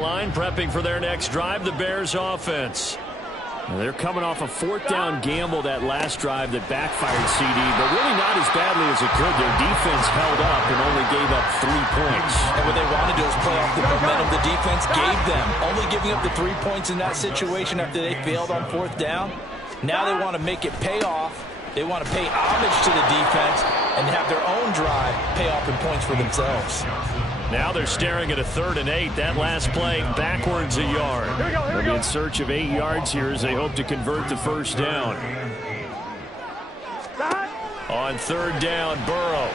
Line prepping for their next drive, the Bears offense. They're coming off a fourth down gamble that last drive that backfired CD, but really not as badly as it could. Their defense held up and only gave up 3 points. And what they want to do is play off the momentum the defense gave them. Only giving up the 3 points in that situation after they failed on fourth down. Now they want to make it pay off. They want to pay homage to the defense and have their own drive pay off in points for themselves. Now they're staring at a 3rd and 8. That last play backwards a yard. They'll be in search of 8 yards here as they hope to convert the first down. On 3rd down, Burrow.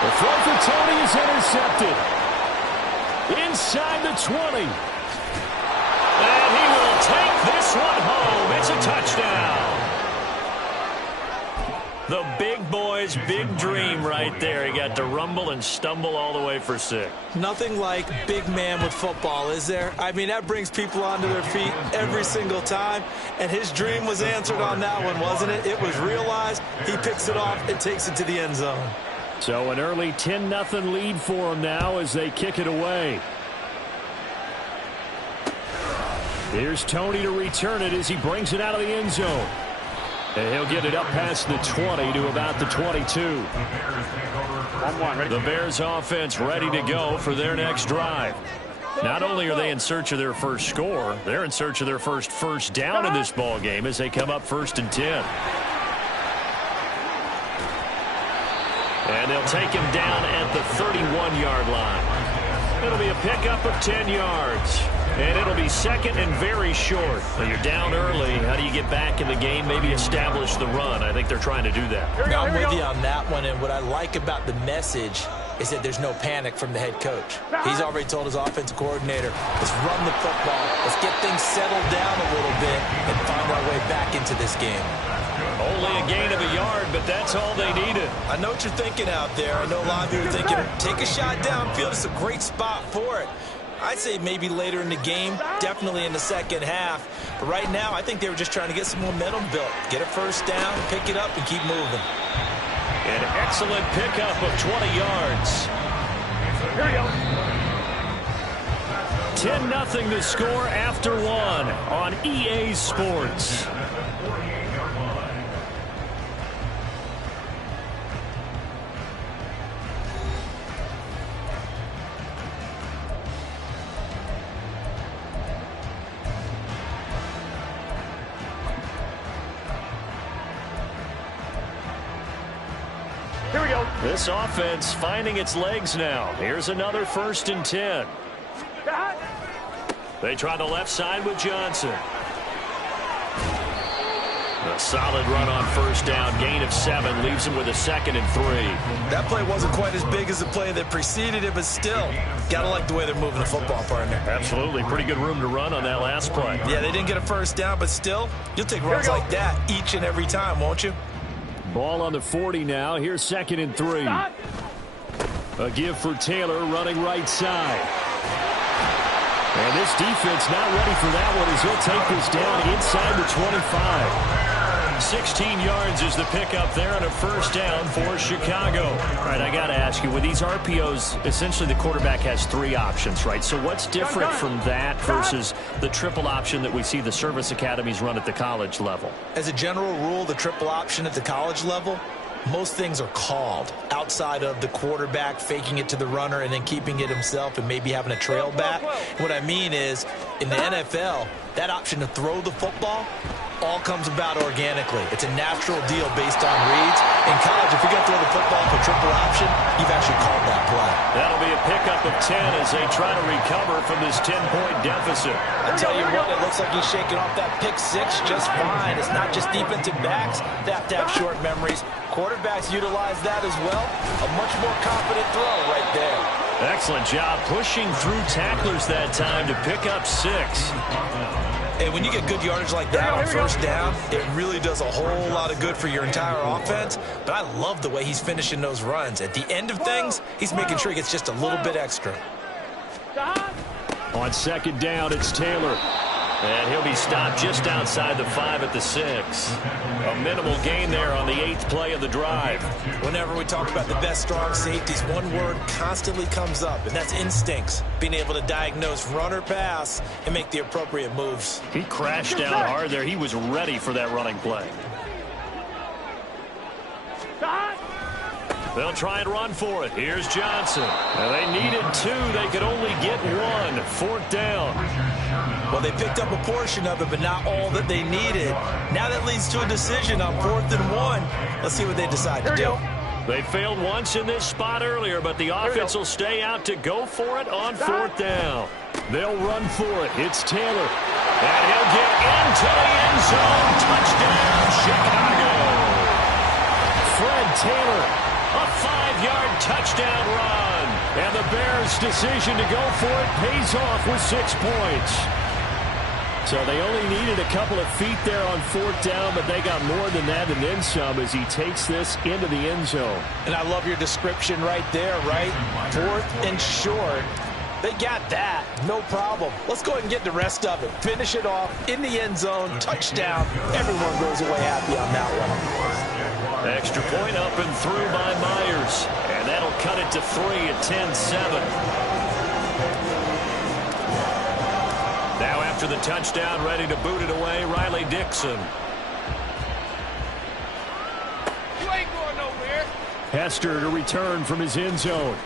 The throw for Turney is intercepted. Inside the 20. And he will take this one home. It's a touchdown. The big boy's big dream right there. He got to rumble and stumble all the way for 6. Nothing like big man with football, is there? I mean, that brings people onto their feet every single time. And his dream was answered on that one, wasn't it? It was realized. He picks it off and takes it to the end zone. So an early 10-0 lead for him now as they kick it away. Here's Turney to return it as he brings it out of the end zone. And he'll get it up past the 20 to about the 22. The Bears offense ready to go for their next drive. Not only are they in search of their first score, they're in search of their first down in this ball game as they come up 1st and 10. And they'll take him down at the 31-yard line. It'll be a pickup of 10 yards. And it'll be 2nd and very short. When you're down early, how do you get back in the game, maybe establish the run? I think they're trying to do that. I'm with you on that one, and what I like about the message is that there's no panic from the head coach. He's already told his offensive coordinator, let's run the football, let's get things settled down a little bit and find our way back into this game. Only a gain of a yard, but that's all they needed. I know what you're thinking out there. I know a lot of you are thinking, take a shot downfield. It's a great spot for it. I'd say maybe later in the game, definitely in the second half. But right now, I think they were just trying to get some momentum built. Get a first down, pick it up, and keep moving. An excellent pickup of 20 yards. Here we go. 10-0 the score after 1 on EA Sports. Here we go. This offense finding its legs now. Here's another 1st and 10. They try the left side with Johnson. A solid run on 1st down. Gain of 7 leaves him with a 2nd and 3. That play wasn't quite as big as the play that preceded it, but still, gotta like the way they're moving the football, partner. Absolutely. Pretty good room to run on that last play. Yeah, they didn't get a first down, but still, you'll take runs like that each and every time, won't you? Ball on the 40 now. Here's 2nd and 3. A give for Taylor running right side. And this defense not ready for that one as he'll take this down inside the 25. 16 yards is the pickup there on a 1st down for Chicago. All right, I got to ask you, with these RPOs, essentially the quarterback has 3 options, right? So what's different from that versus the triple option that we see the service academies run at the college level? As a general rule, the triple option at the college level, most things are called outside of the quarterback faking it to the runner and then keeping it himself and maybe having a trail back. What I mean is, in the NFL, that option to throw the football all comes about organically. It's a natural deal based on reads. In college, if you're going to throw the football for triple option, you've actually called that play. That'll be a pickup of 10 as they try to recover from this 10-point deficit. I tell you what, it looks like he's shaking off that pick 6 just fine. It's not just defensive backs that have to have short memories. Quarterbacks utilize that as well. A much more confident throw right there. Excellent job pushing through tacklers that time to pick up 6. And when you get good yardage like that on 1st down, it really does a whole lot of good for your entire offense. But I love the way he's finishing those runs. At the end of things, he's making sure he gets just a little bit extra. On 2nd down, it's Taylor. And he'll be stopped just outside the 5 at the 6. A minimal gain there on the 8th play of the drive. Whenever we talk about the best strong safeties, one word constantly comes up, and that's instincts. Being able to diagnose run or pass and make the appropriate moves. He crashed down hard there. He was ready for that running play. They'll try and run for it. Here's Johnson. Now they needed 2. They could only get 1. 4th down. Well, they picked up a portion of it, but not all that they needed. Now that leads to a decision on 4th and 1. Let's see what they decide to do. They failed once in this spot earlier, but the offense will stay out to go for it on 4th down. They'll run for it. It's Taylor. And he'll get into the end zone. Touchdown, Chicago. Fred Taylor, a 5-yard touchdown run. And the Bears' decision to go for it pays off with 6 points. So they only needed a couple of feet there on 4th down, but they got more than that and then some as he takes this into the end zone. And I love your description right there, right? 4th and short. They got that. No problem. Let's go ahead and get the rest of it. Finish it off in the end zone. Touchdown. Everyone goes away happy on that one. Extra point up and through by Myers. And that'll cut it to 3 at 10-7. Now after the touchdown, ready to boot it away, Riley Dixon. You ain't going nowhere. Hester to return from his end zone.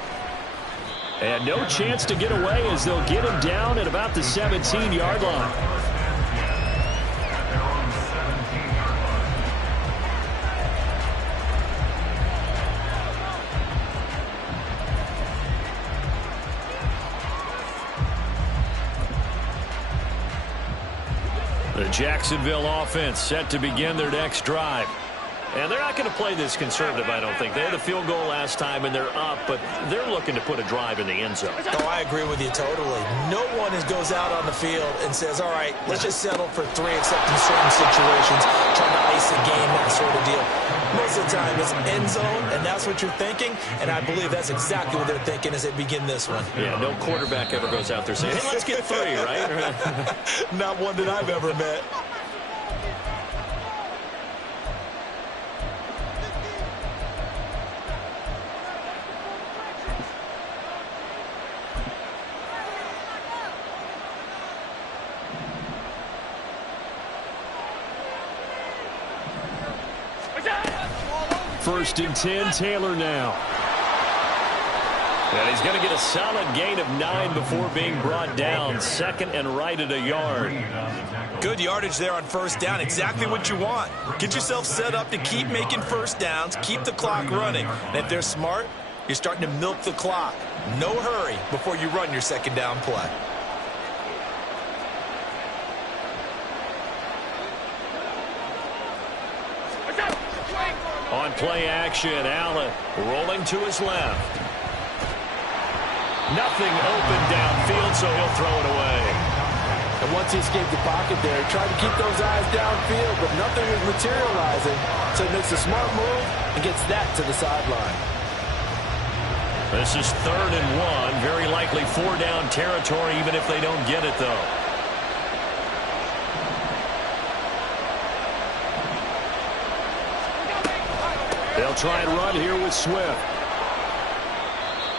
And no chance to get away as they'll get him down at about the 17-yard line. The Jacksonville offense set to begin their next drive. And they're not going to play this conservative, I don't think. They had a field goal last time, and they're up, but they're looking to put a drive in the end zone. Oh, I agree with you totally. No one goes out on the field and says, all right, let's just settle for 3, except in certain situations, trying to ice a game, that sort of deal. Most of the time, it's end zone, and that's what you're thinking, and I believe that's exactly what they're thinking as they begin this one. Yeah, no quarterback ever goes out there saying, hey, let's get 3, right? Not one that I've ever met. First and 10, Taylor now. And he's going to get a solid gain of 9 before being brought down. 2nd and right at a yard. Good yardage there on 1st down. Exactly what you want. Get yourself set up to keep making 1st downs, keep the clock running. And if they're smart, you're starting to milk the clock. No hurry before you run your 2nd down play. On play action, Allen rolling to his left. Nothing open downfield, so he'll throw it away. And once he escaped the pocket there, he tried to keep those eyes downfield, but nothing was materializing. So he makes a smart move and gets that to the sideline. This is 3rd and 1. Very likely 4-down territory, even if they don't get it, though. They'll try and run here with Swift.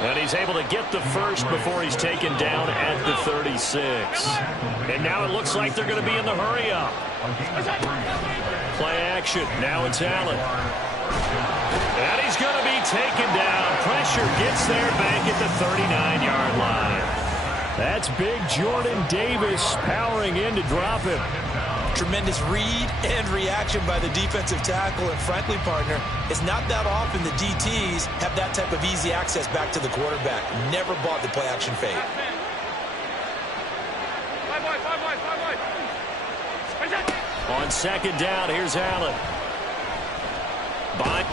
And he's able to get the first before he's taken down at the 36. And now it looks like they're going to be in the hurry-up. Play action. Now it's Allen. And he's going to be taken down. Pressure gets there back at the 39-yard line. That's big Jordan Davis powering in to drop him. Tremendous read and reaction by the defensive tackle. And frankly, partner, it's not that often the DTs have that type of easy access back to the quarterback. Never bought the play action fade. On 2nd down, here's Allen.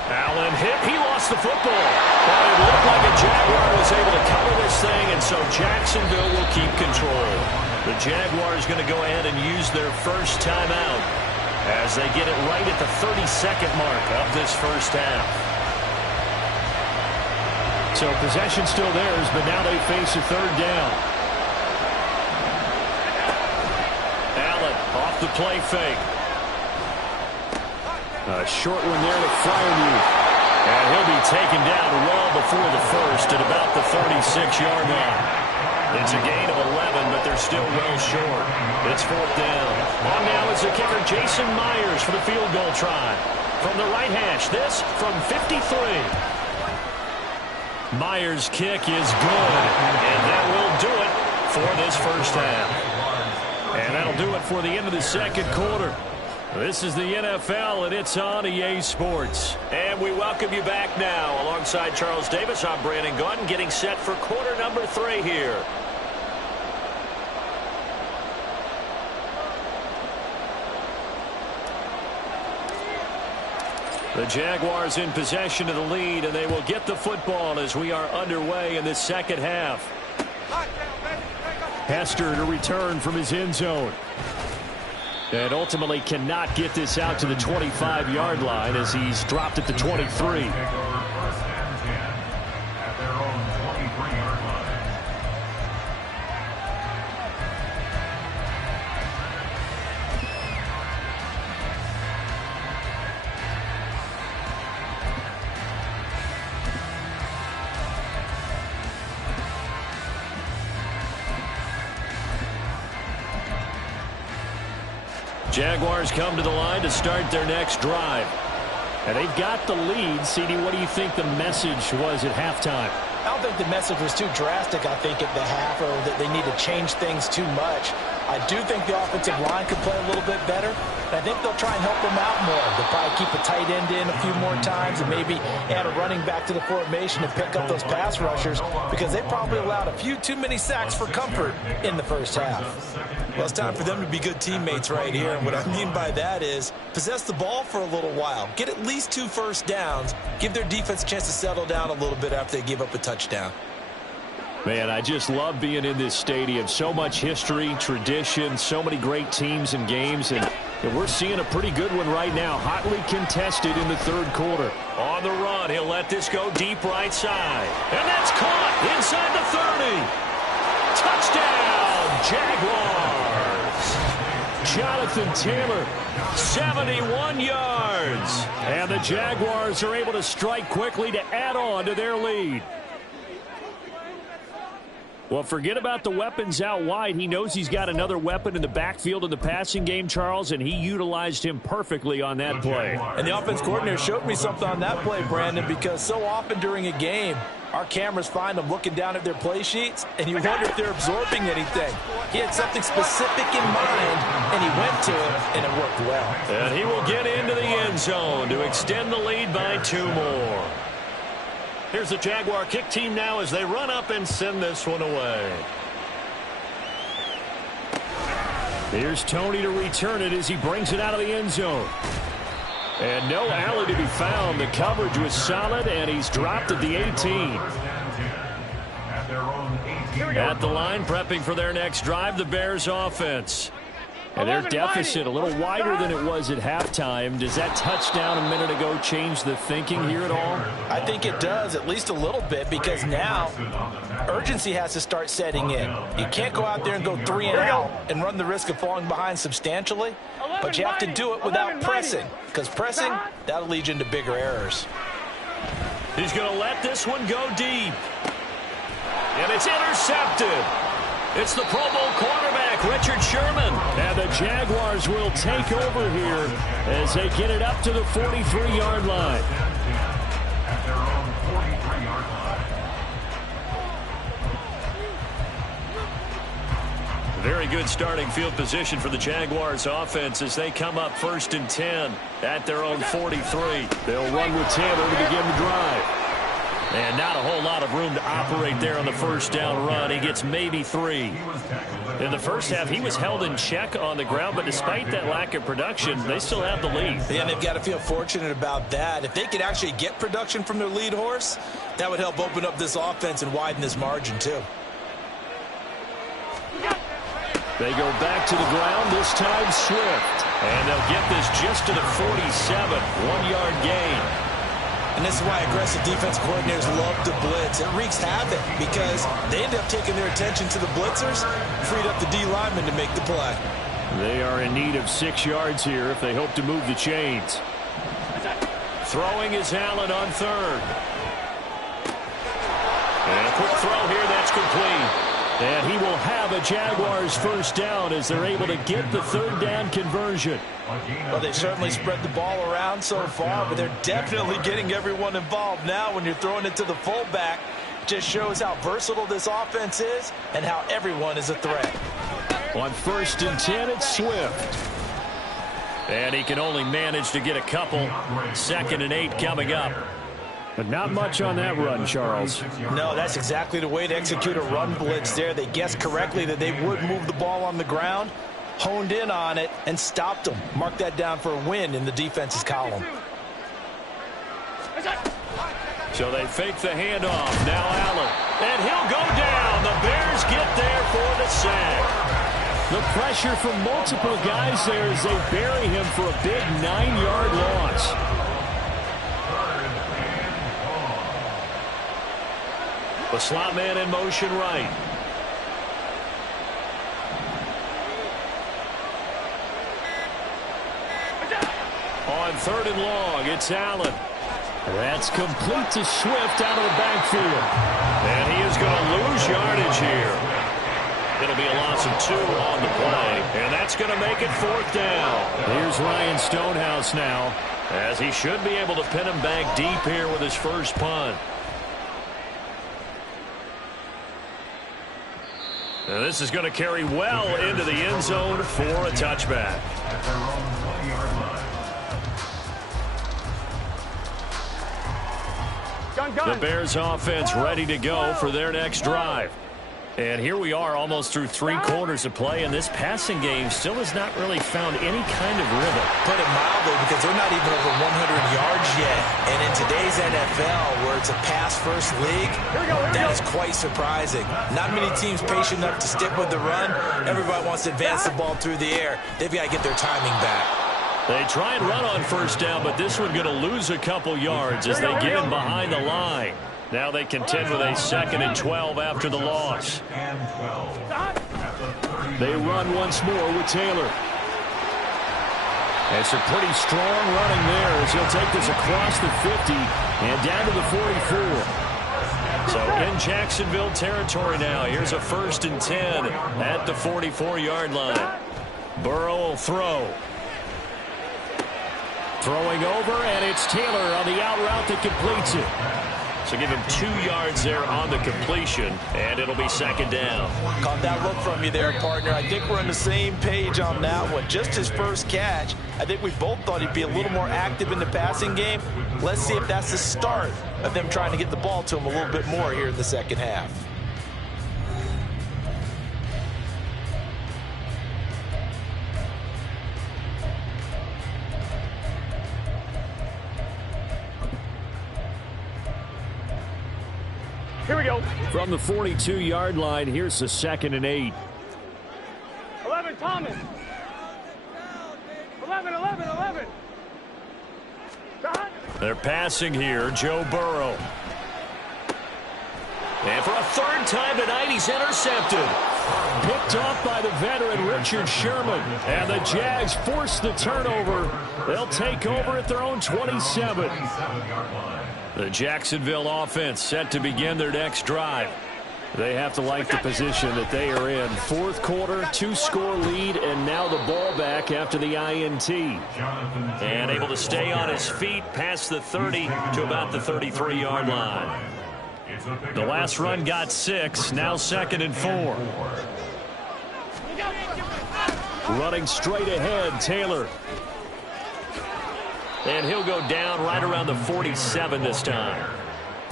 Allen hit. He lost the football. But it looked like a Jaguar was able to cover this thing, and so Jacksonville will keep control. The Jaguars going to go ahead and use their first timeout as they get it right at the 32nd mark of this first half. So possession still theirs, but now they face a 3rd down. off the play fake. A short one there to Fryermuth. And he'll be taken down well before the first at about the 36-yard line. It's a gain of 11, but they're still well short. It's fourth down. On now is the kicker, Jason Myers, for the field goal try. From the right hash, this from 53. Myers' kick is good, and that will do it for this first half. And that'll do it for the end of the second quarter. This is the NFL, and it's on EA Sports. And we welcome you back now. Alongside Charles Davis, I'm Brandon Gaudin, getting set for quarter number 3 here. The Jaguars in possession of the lead, and they will get the football as we are underway in the second half. Hester to return from his end zone. And ultimately cannot get this out to the 25-yard line as he's dropped at the 23. Jaguars come to the line to start their next drive. And they've got the lead. CD, what do you think the message was at halftime? I don't think the message was too drastic, I think, at the half, or that they need to change things too much. I do think the offensive line could play a little bit better. And I think they'll try and help them out more. They'll probably keep a tight end in a few more times and maybe add a running back to the formation and pick up those pass rushers, because they probably allowed a few too many sacks for comfort in the first half. Well, it's time for them to be good teammates right here. And what I mean by that is possess the ball for a little while. Get at least 2 first downs. Give their defense a chance to settle down a little bit after they give up a touchdown. Man, I just love being in this stadium. So much history, tradition, so many great teams and games. And we're seeing a pretty good one right now. Hotly contested in the third quarter. On the run, he'll let this go deep right side. And that's caught inside the 30. Touchdown, Jaguars. Jonathan Taylor, 71 yards. And the Jaguars are able to strike quickly to add on to their lead. Well, forget about the weapons out wide. He knows he's got another weapon in the backfield in the passing game, Charles, and he utilized him perfectly on that play. And the offense coordinator showed me something on that play, Brandon, because so often during a game, our cameras find them looking down at their play sheets, and you wonder if they're absorbing anything. He had something specific in mind, and he went to it, and it worked well. And he will get into the end zone to extend the lead by 2 more. Here's the Jaguar kick team now as they run up and send this one away. Here's Turney to return it as he brings it out of the end zone. And no alley to be found. The coverage was solid, and he's dropped at the 18. At the line, prepping for their next drive, the Bears offense. And their deficit a little wider than it was at halftime. Does that touchdown a minute ago change the thinking here at all? I think it does, at least a little bit, because now urgency has to start setting in. You can't go out there and go 3 and out and run the risk of falling behind substantially, but you have to do it without pressing, because pressing, that'll lead you into bigger errors. He's going to let this one go deep. And it's intercepted. It's the Pro Bowl quarterback, Richard Sherman. And the Jaguars will take over here as they get it up to the 43-yard line. Very good starting field position for the Jaguars offense as they come up 1st and 10 at their own 43. They'll run with Taylor to begin the drive. And not a whole lot of room to operate there on the first down run. He gets maybe 3. In the first half, he was held in check on the ground, but despite that lack of production, they still have the lead. Yeah, and they've got to feel fortunate about that. If they could actually get production from their lead horse, that would help open up this offense and widen this margin, too. They go back to the ground, this time Swift. And they'll get this just to the 47, 1-yard gain. And this is why aggressive defense coordinators love to blitz. It wreaks havoc because they end up taking their attention to the blitzers, freed up the D lineman to make the play. They are in need of 6 yards here if they hope to move the chains. Throwing is Allen on third. And a quick throw here, that's complete. And he will have a Jaguars first down as they're able to get the third down conversion. Well, they certainly spread the ball around so far, but they're definitely getting everyone involved now when you're throwing it to the fullback. Just shows how versatile this offense is and how everyone is a threat. On 1st and 10, it's Swift. And he can only manage to get a couple. 2nd and 8 coming up. But not much on that run, Charles. No, that's exactly the way to execute a run blitz there. They guessed correctly that they would move the ball on the ground, honed in on it, and stopped them. Mark that down for a win in the defense's column. So they fake the handoff. Now Allen. And he'll go down. The Bears get there for the sack. The pressure from multiple guys there as they bury him for a big 9-yard loss. The slot man in motion right. On 3rd and long, it's Allen. That's complete to Swift out of the backfield. And he is going to lose yardage here. It'll be a loss of 2 on the play. And that's going to make it 4th down. Here's Ryan Stonehouse now, as he should be able to pin him back deep here with his first punt. And this is going to carry well into the end zone for a touchback. The Bears offense ready to go for their next drive. And here we are almost through 3 quarters of play, and this passing game still has not really found any kind of rhythm. Put it mildly, because they're not even over 100 yards yet. And in today's NFL, where it's a pass-first league, that is quite surprising. Not many teams patient enough to stick with the run. Everybody wants to advance the ball through the air. They've got to get their timing back. They try and run on 1st down, but this one going to lose a couple yards as they get him behind the line. Now they contend with a 2nd and 12 after the loss. They run once more with Taylor. It's a pretty strong running there as he'll take this across the 50 and down to the 44. So in Jacksonville territory now. Here's a 1st and 10 at the 44-yard line. Burrow will throw. Throwing over, and it's Taylor on the out route that completes it. So give him 2 yards there on the completion, and it'll be 2nd down. Caught that look from you there, partner. I think we're on the same page on that one. Just his first catch. I think we both thought he'd be a little more active in the passing game. Let's see if that's the start of them trying to get the ball to him a little bit more here in the second half. Here we go. From the 42-yard line, here's the 2nd and 8. 11, Thomas. 11. They're passing here, Joe Burrow. And for a 3rd time tonight, he's intercepted. Picked off by the veteran Richard Sherman. And the Jags force the turnover. They'll take over at their own 27. The Jacksonville offense set to begin their next drive. They have to like the position that they are in. 4th quarter, 2-score lead, and now the ball back after the INT. And able to stay on his feet past the 30 to about the 33-yard line. The last run got 6, now 2nd and 4. Running straight ahead, Taylor. And he'll go down right around the 47 this time.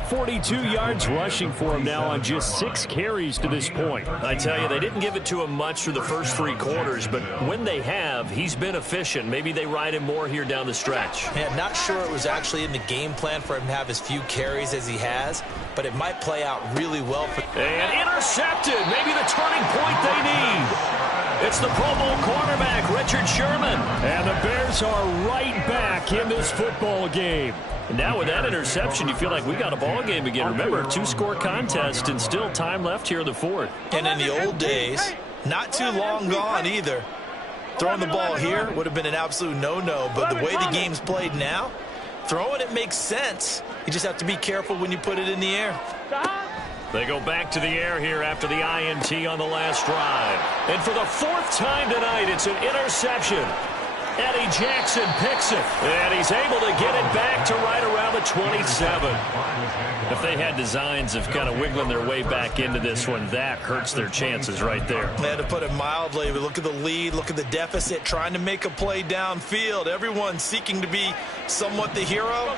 42 yards rushing for him now on just 6 carries to this point. I tell you, they didn't give it to him much through the first 3 quarters, but when they have, he's been efficient. Maybe they ride him more here down the stretch. Yeah, not sure it was actually in the game plan for him to have as few carries as he has, but it might play out really well for them. And intercepted. Maybe the turning point they need. It's the Pro Bowl cornerback, Richard Sherman. And the Bears are right back in this football game. And now with that interception, you feel like we got a ball game again. Remember, a 2-score contest and still time left here in the 4th. And in the old days, not too long gone either, Throwing the ball here would have been an absolute no-no, but the way the game's played now, throwing it makes sense. You just have to be careful when you put it in the air. They go back to the air here after the INT on the last drive. And for the fourth time tonight, it's an interception. Eddie Jackson picks it, and he's able to get it back to right around the 27. If they had designs of kind of wiggling their way back into this one, that hurts their chances right there. Man, to put it mildly, but look at the lead, look at the deficit, trying to make a play downfield. Everyone seeking to be somewhat the hero.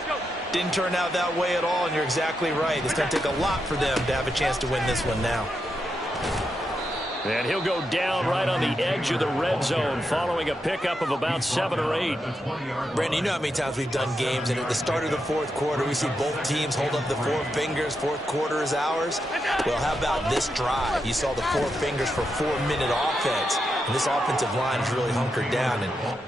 Didn't turn out that way at all, and you're exactly right. It's going to take a lot for them to have a chance to win this one now. And he'll go down right on the edge of the red zone following a pickup of about 7 or 8. Brandon, you know how many times we've done games, and at the start of the fourth quarter, we see both teams hold up the 4 fingers. Fourth quarter is ours. Well, how about this drive? You saw the 4 fingers for 4-minute offense, and this offensive line is really hunkered down. And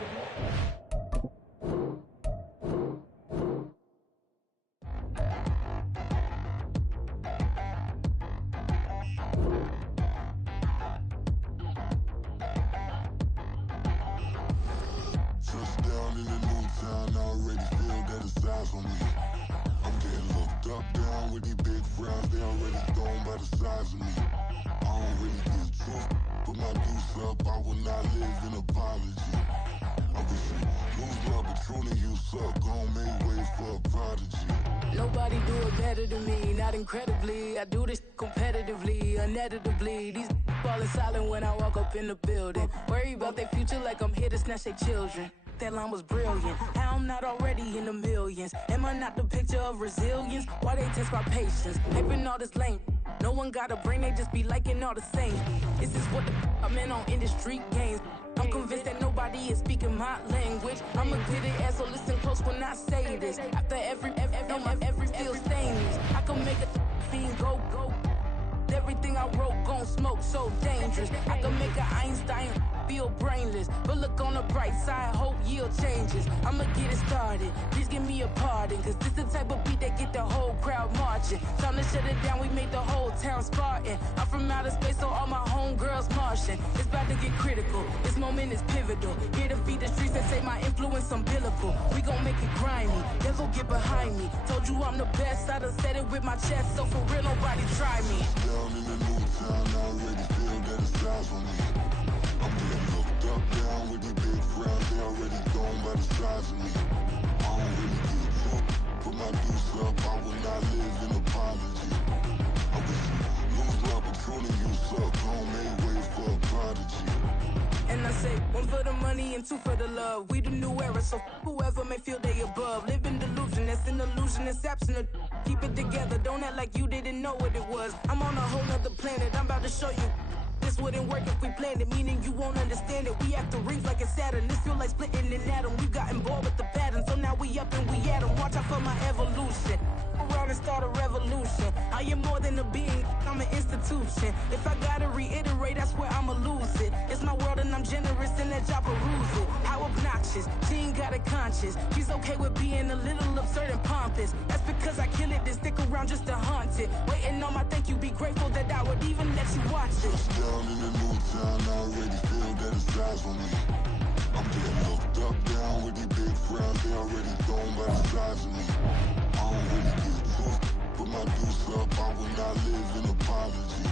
Nobody do it better than me, not incredibly. I do this competitively, uneditably. These falling silent when I walk up in the building. Worry about their future like I'm here to snatch their children. That line was brilliant. How I'm not already in the millions. Am I not the picture of resilience? Why they test my patience? Hyping all this lame. No one got a brain, they just be liking all the same. This is what the I'm in on industry games. I'm convinced that nobody is speaking my language. I'm a good ass, so listen close when I say this. After every feel stainless, I can make a fiend go. Everything I wrote gon' smoke, so dangerous. I can make an Einstein feel brainless, but look on the bright side, hope yield changes. I'ma get it started, please give me a pardon, cause this the type of beat that get the whole crowd marching. Time to shut it down, we made the whole town Spartan. I'm from outer space, so all my homegirls Martian. It's about to get critical, this moment is pivotal. Here to feed the streets and say my influence umbilical. We gon' make it grimy, they'll go get behind me. Told you I'm the best, I done said it with my chest, so for real nobody try me. Down in the new town, I already feel that it's eyes on me. I'm getting looked up, down with these big crowds, they already gone by the size of me. I don't really get took, put my deuce up, I will not live in apology. I wish you lose my opportunity, you suck, home made way for a prodigy. And I say, 1 for the money and 2 for the love. We the new era, so whoever may feel they above. Live in delusion, that's an illusion, that's absent. Keep it together, don't act like you didn't know what it was. I'm on a whole nother planet, I'm about to show you. This wouldn't work if we planned it, meaning you won't understand it. We have to rings like it's Saturn. This feel like splitting an atom. We gotten bored with the pattern, so now we up and we at 'em. Watch out for my evolution. Around and start a revolution. I am more than a being, I'm an institution. If I gotta reiterate, I swear I'ma lose it. It's my world and I'm generous and that y'all peruse it. How obnoxious, she ain't got a conscience. She's okay with being a little absurd and pompous. That's because I kill it, then stick around just to haunt it. Waiting on my thank you, be grateful that I would even let you watch it. Down in the new town, I already feel that it's eyes on me. I'm getting looked up, down with these big crowds, they already gone by the size of me. I don't really get took, put my deuce up, I will not live in apology.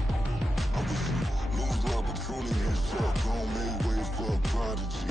I wish you lose the opportunity, you suck, home made way for a prodigy.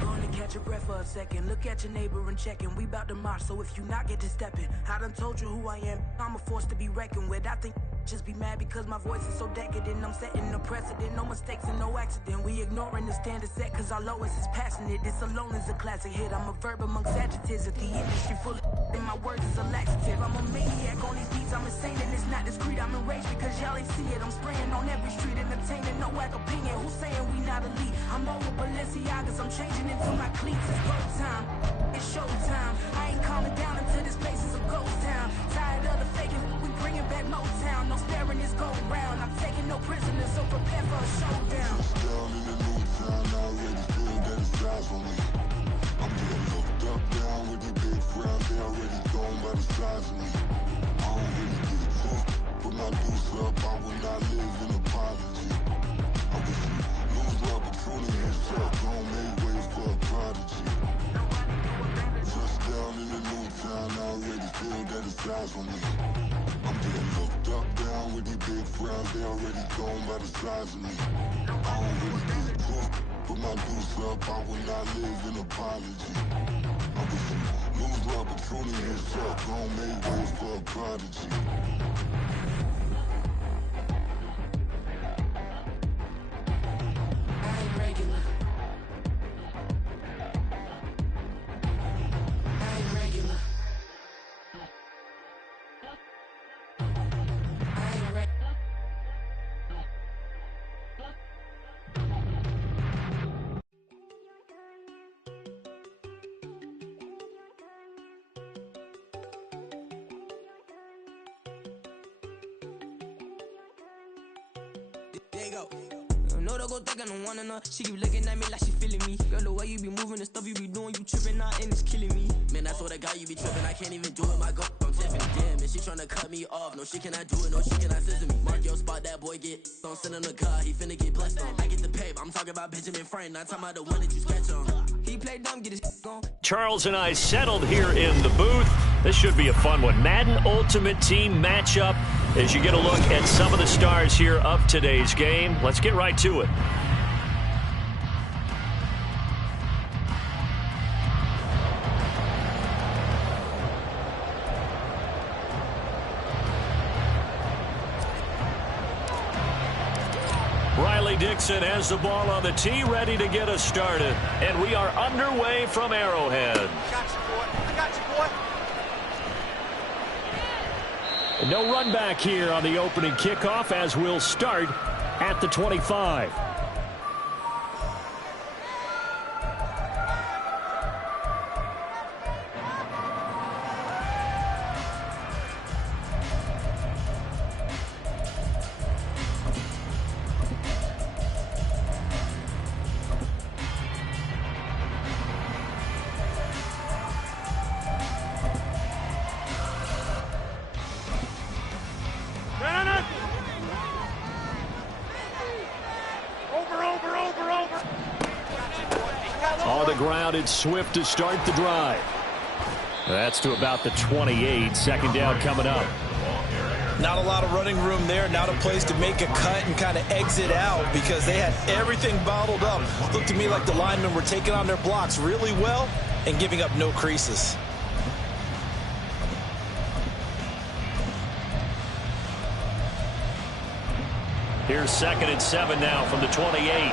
Gonna catch your breath for a second. Look at your neighbor and checking. We bout to march, so if you not get to stepping. I done told you who I am. I'm a force to be reckoned with. I think just be mad because my voice is so decadent. I'm setting a precedent. No mistakes and no accident. We ignoring the standard set cause our lowest is passionate. This alone is a classic hit. I'm a verb amongst adjectives. If the industry full of and my words is a laxative. I'm a maniac on these beats. I'm insane and it's not discreet. I'm enraged because y'all ain't see it. I'm spraying on every street. Entertaining, no whack opinion. Who's saying we not elite? I'm over Balenciagas. I'm changing into my cleats. It's go time. It's showtime. I ain't calming down until this place is a ghost town. Tired of the faking. We bringing back Motown. No sparing this go round. I'm taking no prisoners, so prepare for a showdown. Down in the new town, I already feel that it's eyes on me. I'm getting looked up, down with these big crowds, they already gone by the size of me. I don't really get took, put my deuce up, I will not live in apology. I wish you lose the opportunity, so eyes on me. I'm getting looked up, down with these big frowns, they already gone by the size of me. I don't really get drunk, put my deuce up, I will not live in apology. I wish you lose my opportunity and suck, don't make way for a prodigy. There you go. No, don't go think I don't wanna know. She keep looking at me like she feeling me. Girl, the way you be moving, the stuff you be doing, you tripping out and it's killing me. Man, that's what I got, you be tripping. I can't even do it, my girl. I'm tipping. Damn, and she tryna cut me off. No, she cannot do it, no, she cannot scissor me. Mark your spot, that boy get. Don't send him the car, he finna get blessed on. I get the pay, I'm talking about Benjamin Franklin, not talking about the one that you sketch on. He played dumb, get his gone. Charles and I settled here in the booth. This should be a fun one. Madden Ultimate Team matchup as you get a look at some of the stars here of today's game. Let's get right to it. Dixon has the ball on the tee, ready to get us started. And we are underway from Arrowhead. I got you, boy. I got you, boy. No run back here on the opening kickoff as we'll start at the 25. On the ground, it's Swift to start the drive. That's to about the 28. Second down coming up. Not a lot of running room there. Not a place to make a cut and kind of exit out because they had everything bottled up. Looked to me like the linemen were taking on their blocks really well and giving up no creases. Here's 2nd and 7 now from the 28.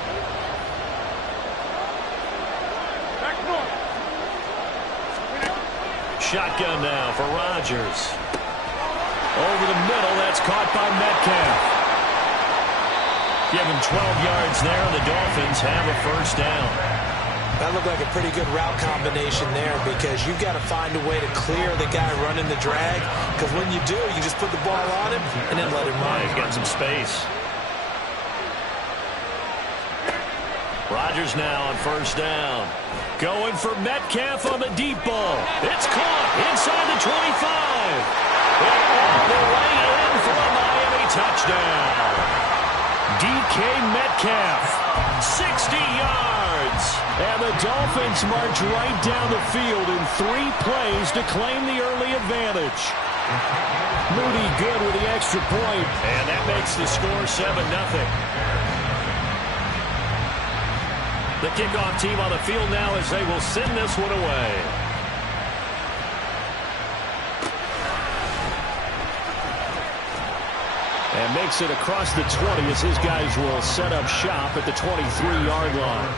Shotgun now for Rodgers. Over the middle, that's caught by Metcalf. Give him 12 yards there, and the Dolphins have a first down. That looked like a pretty good route combination there because you've got to find a way to clear the guy running the drag because when you do, you just put the ball on him and then let him run. He's got some space. Rodgers now on first down. Going for Metcalf on the deep ball. It's caught inside the 25. And all the way in for a Miami touchdown. DK Metcalf, 60 yards. And the Dolphins march right down the field in 3 plays to claim the early advantage. Moody good with the extra point. And that makes the score 7-0. The kickoff team on the field now as they will send this one away. And makes it across the 20 as his guys will set up shop at the 23-yard line.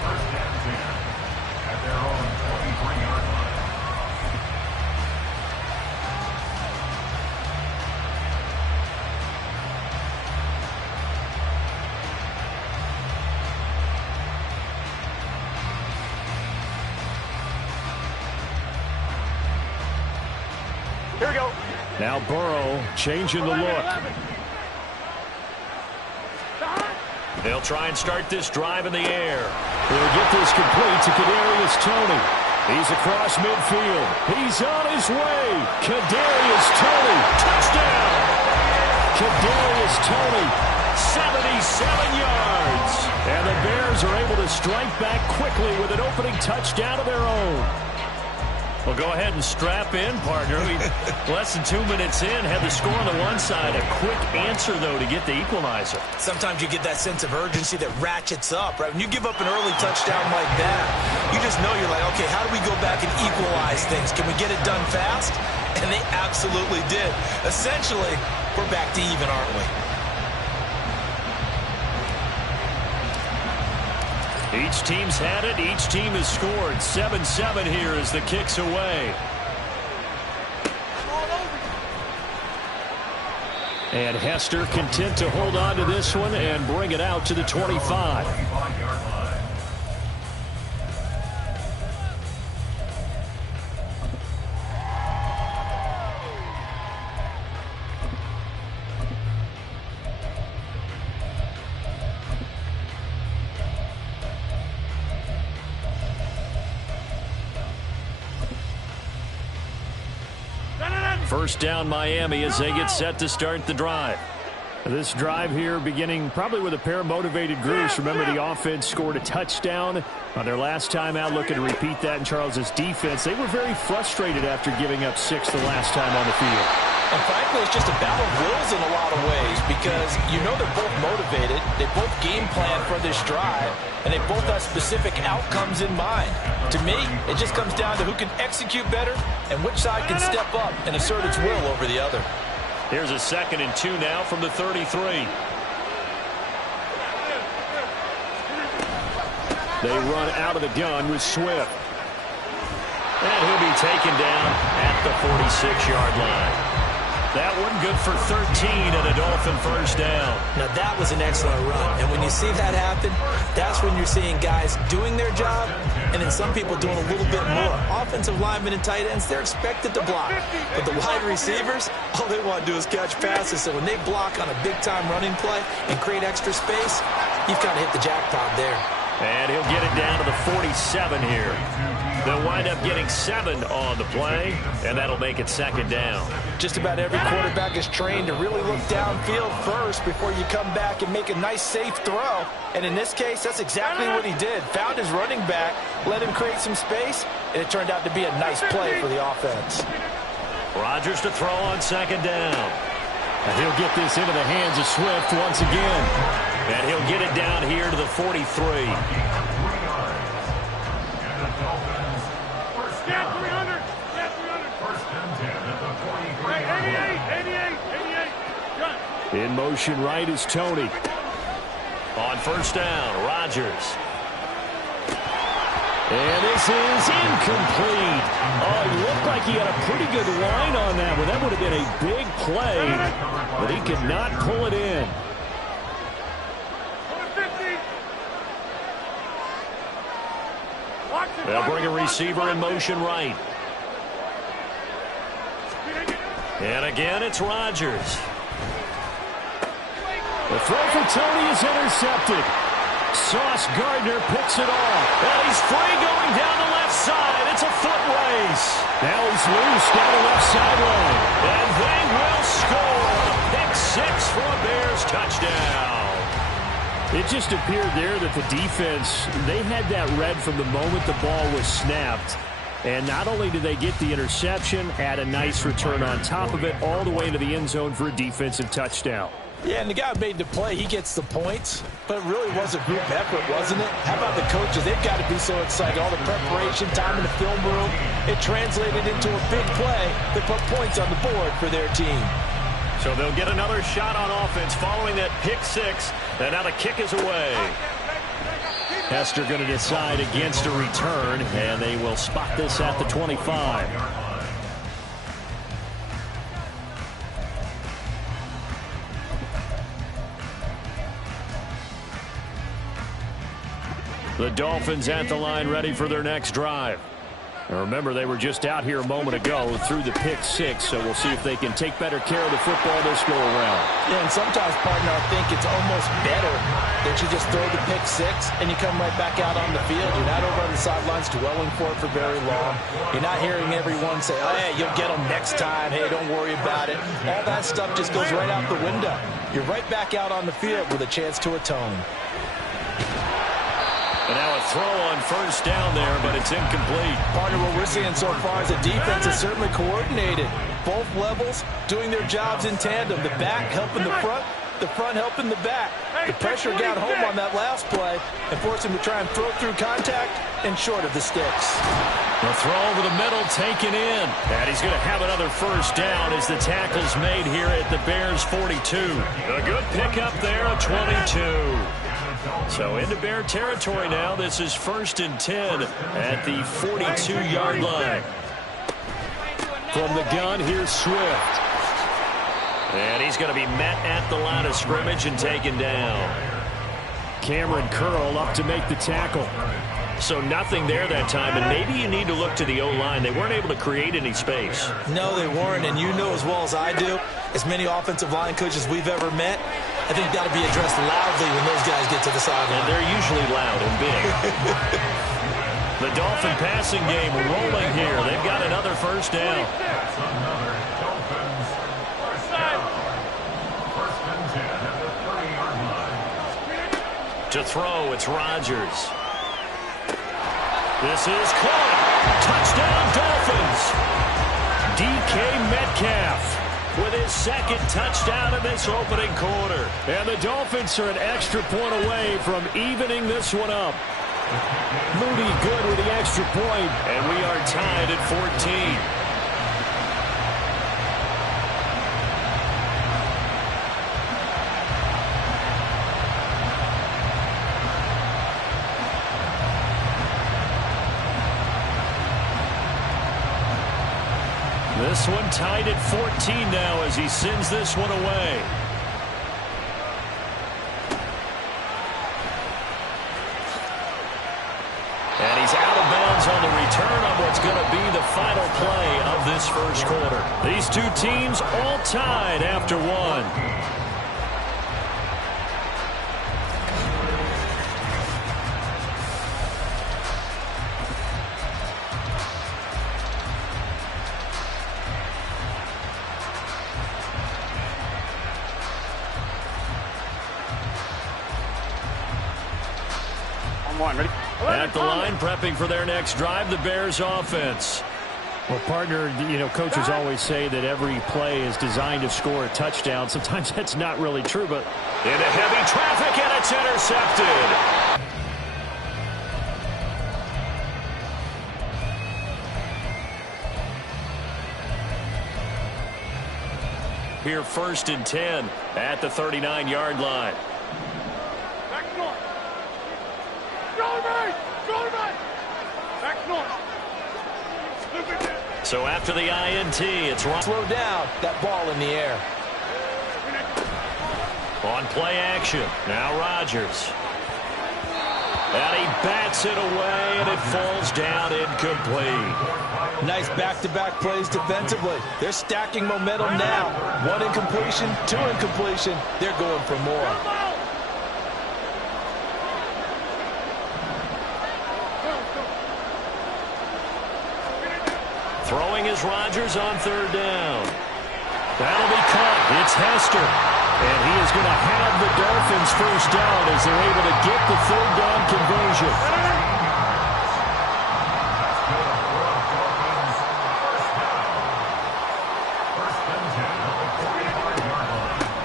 Here we go. Now Burrow changing the look. They'll try and start this drive in the air. He'll get this complete to Kadarius Toney. He's across midfield. He's on his way. Kadarius Toney. Touchdown. Kadarius Toney. 77 yards. And the Bears are able to strike back quickly with an opening touchdown of their own. Well, go ahead and strap in, partner. Less than 2 minutes in, had the score on the one side. A quick answer, though, to get the equalizer. Sometimes you get that sense of urgency that ratchets up, right? When you give up an early touchdown like that, you just know you're like, okay, how do we go back and equalize things? Can we get it done fast? And they absolutely did. Essentially, we're back to even, aren't we? Each team's had it. Each team has scored. 7-7 here as the kick's away. And Hester content to hold on to this one and bring it out to the 25. First down Miami as they get set to start the drive. This drive here beginning probably with a pair of motivated groups. Remember, the offense scored a touchdown on their last time out, looking to repeat that in Charles's defense. They were very frustrated after giving up 6 the last time on the field. And frankly, it's just a battle of wills in a lot of ways because you know they're both motivated. They both game plan for this drive, and they both have specific outcomes in mind. To me, it just comes down to who can execute better and which side can step up and assert its will over the other. Here's a 2nd and 2 now from the 33. They run out of the gun with Swift. And he'll be taken down at the 46-yard line. That one good for 13 and a Dolphin first down. Now, that was an excellent run. And when you see that happen, that's when you're seeing guys doing their job and then some people doing a little bit more. Offensive linemen and tight ends, they're expected to block. But the wide receivers, all they want to do is catch passes. So when they block on a big-time running play and create extra space, you've kind of hit the jackpot there. And he'll get it down to the 47 here. They'll wind up getting 7 on the play, and that'll make it 2nd down. Just about every quarterback is trained to really look downfield first before you come back and make a nice, safe throw. And in this case, that's exactly what he did. Found his running back, let him create some space, and it turned out to be a nice play for the offense. Rodgers to throw on 2nd down. And he'll get this into the hands of Swift once again. And he'll get it down here to the 43. In motion right is Turney. On first down, Rodgers. And this is incomplete. Oh, he looked like he had a pretty good line on that one. That would have been a big play, but he could not pull it in. They'll bring a receiver in motion right. And again, it's Rodgers. The throw for Turney is intercepted. Sauce Gardner picks it off. And he's free going down the left side. It's a foot race. Now he's loose down the left sideline. And they will score. A pick 6 for a Bears touchdown. It just appeared there that the defense, they had that read from the moment the ball was snapped. And not only did they get the interception, add a nice return on top of it, all the way into the end zone for a defensive touchdown. Yeah, and the guy who made the play, he gets the points, but it really was a group effort, wasn't it? How about the coaches? They've got to be so excited. All the preparation, time in the film room, it translated into a big play that put points on the board for their team. So they'll get another shot on offense following that pick 6, and now the kick is away. Hester going to decide against a return, and they will spot this at the 25. The Dolphins at the line ready for their next drive. Now remember, they were just out here a moment ago through the pick 6, so we'll see if they can take better care of the football this go around. Yeah, and sometimes, partner, I think it's almost better that you just throw the pick 6 and you come right back out on the field. You're not over on the sidelines dwelling for it for very long. You're not hearing everyone say, oh, hey, you'll get them next time. Hey, don't worry about it. All that stuff just goes right out the window. You're right back out on the field with a chance to atone. And now a throw on first down there, but it's incomplete. Partner, what we're seeing so far is the defense is certainly coordinated. Both levels doing their jobs in tandem. The back helping the front helping the back. The pressure got home on that last play and forced him to try and throw through contact and short of the sticks. The throw over the middle taken in. And he's going to have another first down as the tackle's made here at the Bears 42. A good pickup there, a 22. So into Bear territory now. This is 1st and 10 at the 42-yard line. From the gun, here's Swift. And he's going to be met at the line of scrimmage and taken down. Cameron Curl up to make the tackle. So nothing there that time, and maybe you need to look to the O-line. They weren't able to create any space. No, they weren't, and you know as well as I do, as many offensive line coaches we've ever met, I think that'll be addressed loudly when those guys get to the sideline. And they're usually loud and big. The Dolphin passing game rolling here. They've got another first down. To throw, it's Rodgers. This is caught. Touchdown, Dolphins. DK Metcalf with his second touchdown in this opening quarter. And the Dolphins are an extra point away from evening this one up. Moody good with the extra point, and we are tied at 14. This one tied at 14 now as he sends this one away. And he's out of bounds on the return on what's going to be the final play of this first quarter. These two teams all tied after one. At the line, prepping for their next drive, the Bears offense. Well, partner, coaches always say that every play is designed to score a touchdown. Sometimes that's not really true, but into heavy traffic, and it's intercepted. Here 1st and 10 at the 39-yard line. So after the INT, it's wrong. Slow down that ball in the air. On play action, now Rodgers. And he bats it away, and it falls down incomplete. Nice back-to-back plays defensively. They're stacking momentum now. 1 incompletion, 2 incompletion. They're going for more. Throwing is Rodgers on 3rd down. That'll be caught. It's Hester. And he is going to have the Dolphins first down as they're able to get the 3rd down conversion.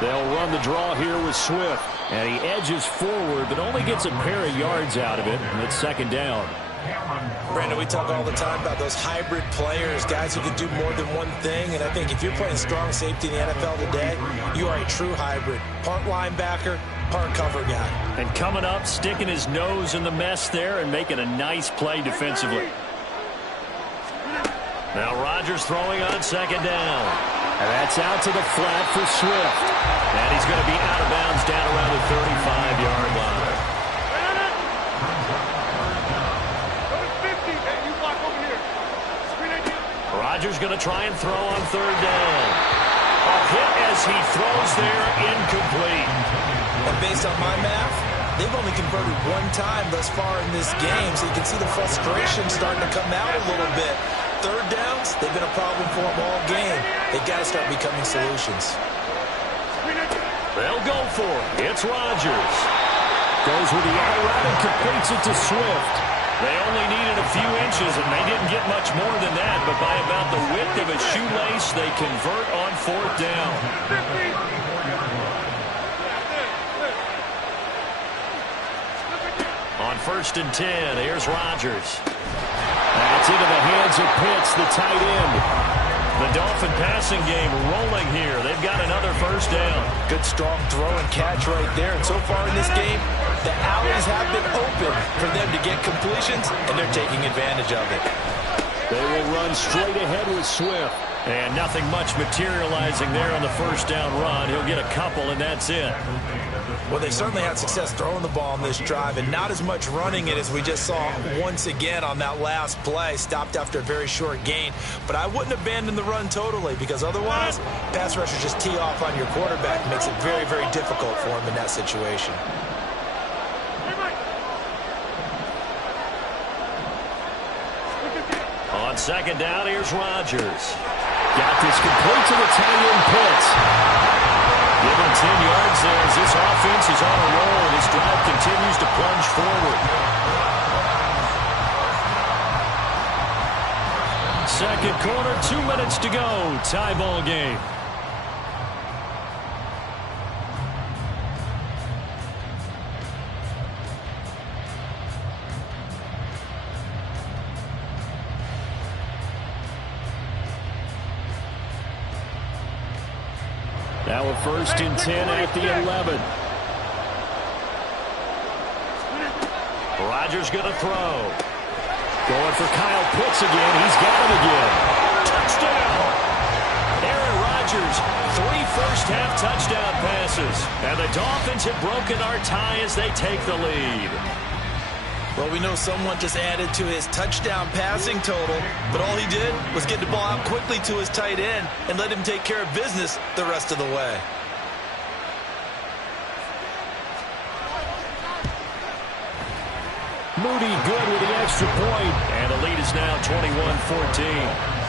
They'll run the draw here with Swift. And he edges forward, but only gets a pair of yards out of it. And it's 2nd down. Brandon, we talk all the time about those hybrid players, guys who can do more than one thing, and I think if you're playing strong safety in the NFL today, you are a true hybrid. Part linebacker, part cover guy. And coming up, sticking his nose in the mess there and making a nice play defensively. Now Rodgers throwing on 2nd down. And that's out to the flat for Swift. And he's going to be out of bounds down around the 35-yard line. Rodgers going to try and throw on 3rd down. A hit as he throws there, incomplete. And based on my math, they've only converted 1 time thus far in this game, so you can see the frustration starting to come out a little bit. 3rd downs, they've been a problem for them all game. They've got to start becoming solutions. They'll go for it. It's Rodgers. Goes with the out route and completes it to Swift. They only needed a few inches, and they didn't get much more than that. But by about the width of a shoelace, they convert on 4th down. On 1st and 10, here's Rodgers. That's into the hands of Pitts, the tight end. The Dolphin passing game rolling here. They've got another 1st down. Good, strong throw and catch right there. And so far in this game, the alleys have been open for them to get completions, and they're taking advantage of it. They will run straight ahead with Swift. And nothing much materializing there on the 1st down run. He'll get a couple, and that's it. Well, they certainly had success throwing the ball on this drive, and not as much running it as we just saw once again on that last play. Stopped after a very short gain. But I wouldn't abandon the run totally, because otherwise, pass rushers just tee off on your quarterback. It makes it very, very difficult for him in that situation. On 2nd down, here's Rodgers. Got this complete to the tight end Pitts. Give him 10 yards there as this offense is on a roll. This drive continues to plunge forward. 2nd quarter, 2 minutes to go. Tie ball game. Now a 1st and 10 at the 11. Rodgers going to throw. Going for Kyle Pitts again. He's got him again. Touchdown! Aaron Rodgers, 3 first-half touchdown passes. And the Dolphins have broken our tie as they take the lead. Well, we know someone just added to his touchdown passing total, but all he did was get the ball out quickly to his tight end and let him take care of business the rest of the way. Moody good with the extra point. And the lead is now 21-14.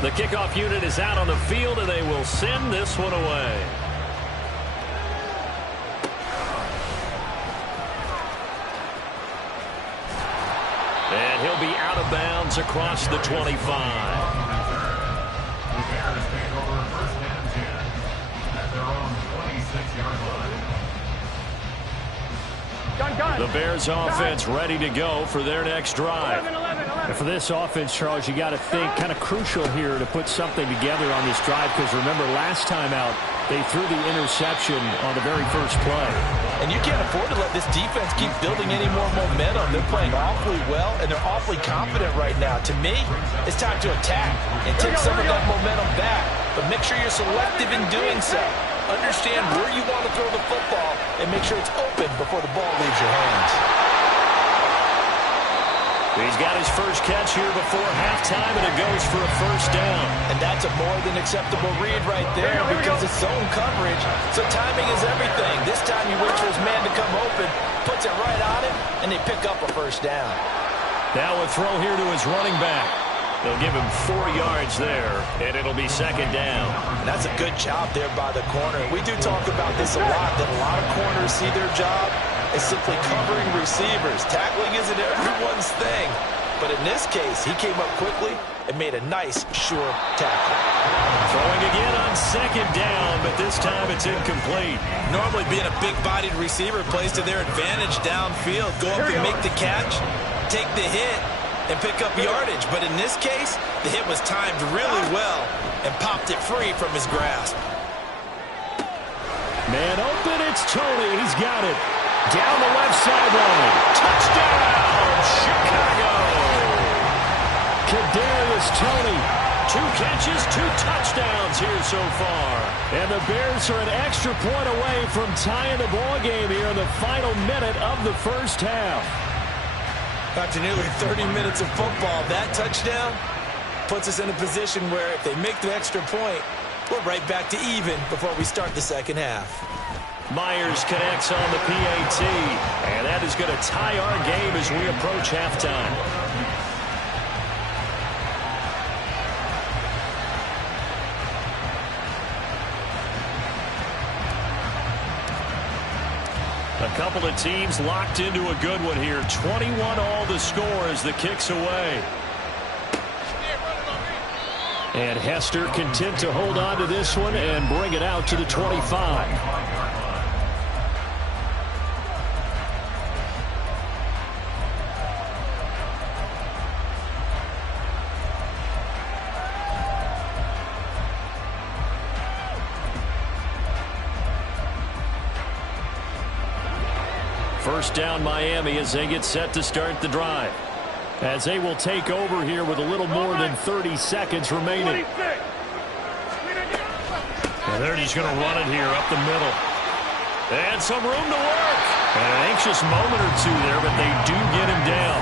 The kickoff unit is out on the field, and they will send this one away. And he'll be out of bounds across the 25. The Bears offense ready to go for their next drive. And for this offense, Charles, you got to think kind of crucial here to put something together on this drive, because remember last time out they threw the interception on the very first play. And you can't afford to let this defense keep building any more momentum. They're playing awfully well, and they're awfully confident right now. To me, it's time to attack and take some of that momentum back, but make sure you're selective in doing so. Understand where you want to throw the football and make sure it's open before the ball leaves your hands. He's got his first catch here before halftime, and it goes for a 1st down. And that's a more than acceptable read right there because it's zone coverage, so timing is everything. This time he waits for his man to come open, puts it right on him, and they pick up a 1st down. Now a throw here to his running back. They'll give him 4 yards there, and it'll be 2nd down. And that's a good job there by the corner. We do talk about this a lot, that a lot of corners see their job as simply covering receivers. Tackling isn't everyone's thing. But in this case, he came up quickly and made a nice, sure tackle. Throwing again on 2nd down, but this time it's incomplete. Normally being a big-bodied receiver plays to their advantage downfield. Go up and make the catch, take the hit, and pick up yardage. But in this case, the hit was timed really well and popped it free from his grasp. Man open, it's Turney. He's got it. Down the left sideline. Touchdown, Chicago. Kadarius Turney 2 catches, 2 touchdowns here so far. And the Bears are an extra point away from tying the ball game here in the final minute of the first half. After nearly 30 minutes of football, that touchdown puts us in a position where if they make the extra point, we're right back to even before we start the second half. Myers connects on the PAT, and that is going to tie our game as we approach halftime. A couple of teams locked into a good one here. 21 all the score as the kick's away. And Hester content to hold on to this one and bring it out to the 25. First down Miami as they get set to start the drive. As they will take over here with a little more than 30 seconds remaining. And they're just going to run it here up the middle. And some room to work. And an anxious moment or two there, but they do get him down.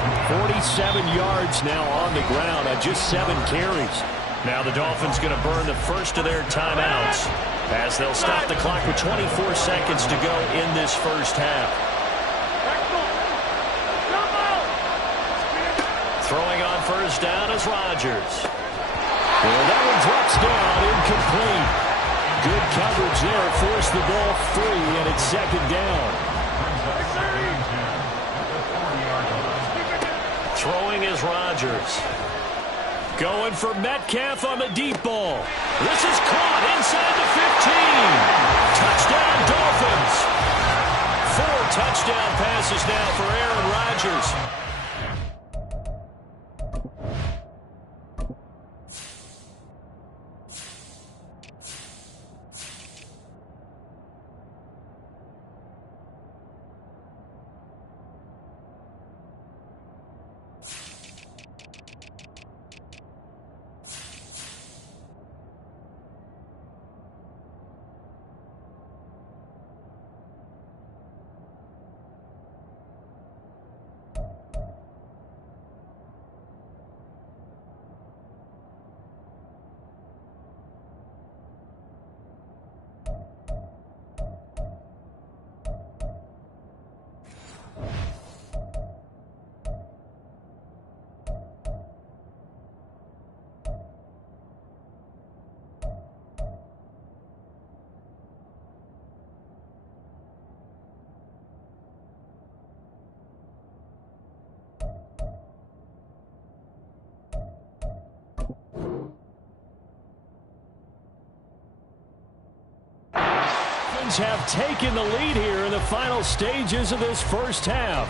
47 yards now on the ground on just 7 carries. Now the Dolphins going to burn the first of their timeouts as they'll stop the clock with 24 seconds to go in this first half. Throwing on first down is Rodgers. Well, that one drops down, incomplete. Good coverage there, forced the ball free, and it's second down. Throwing is Rodgers. Going for Metcalf on the deep ball. This is caught inside the 15. Touchdown, Dolphins. 4 touchdown passes now for Aaron Rodgers. Have taken the lead here in the final stages of this first half.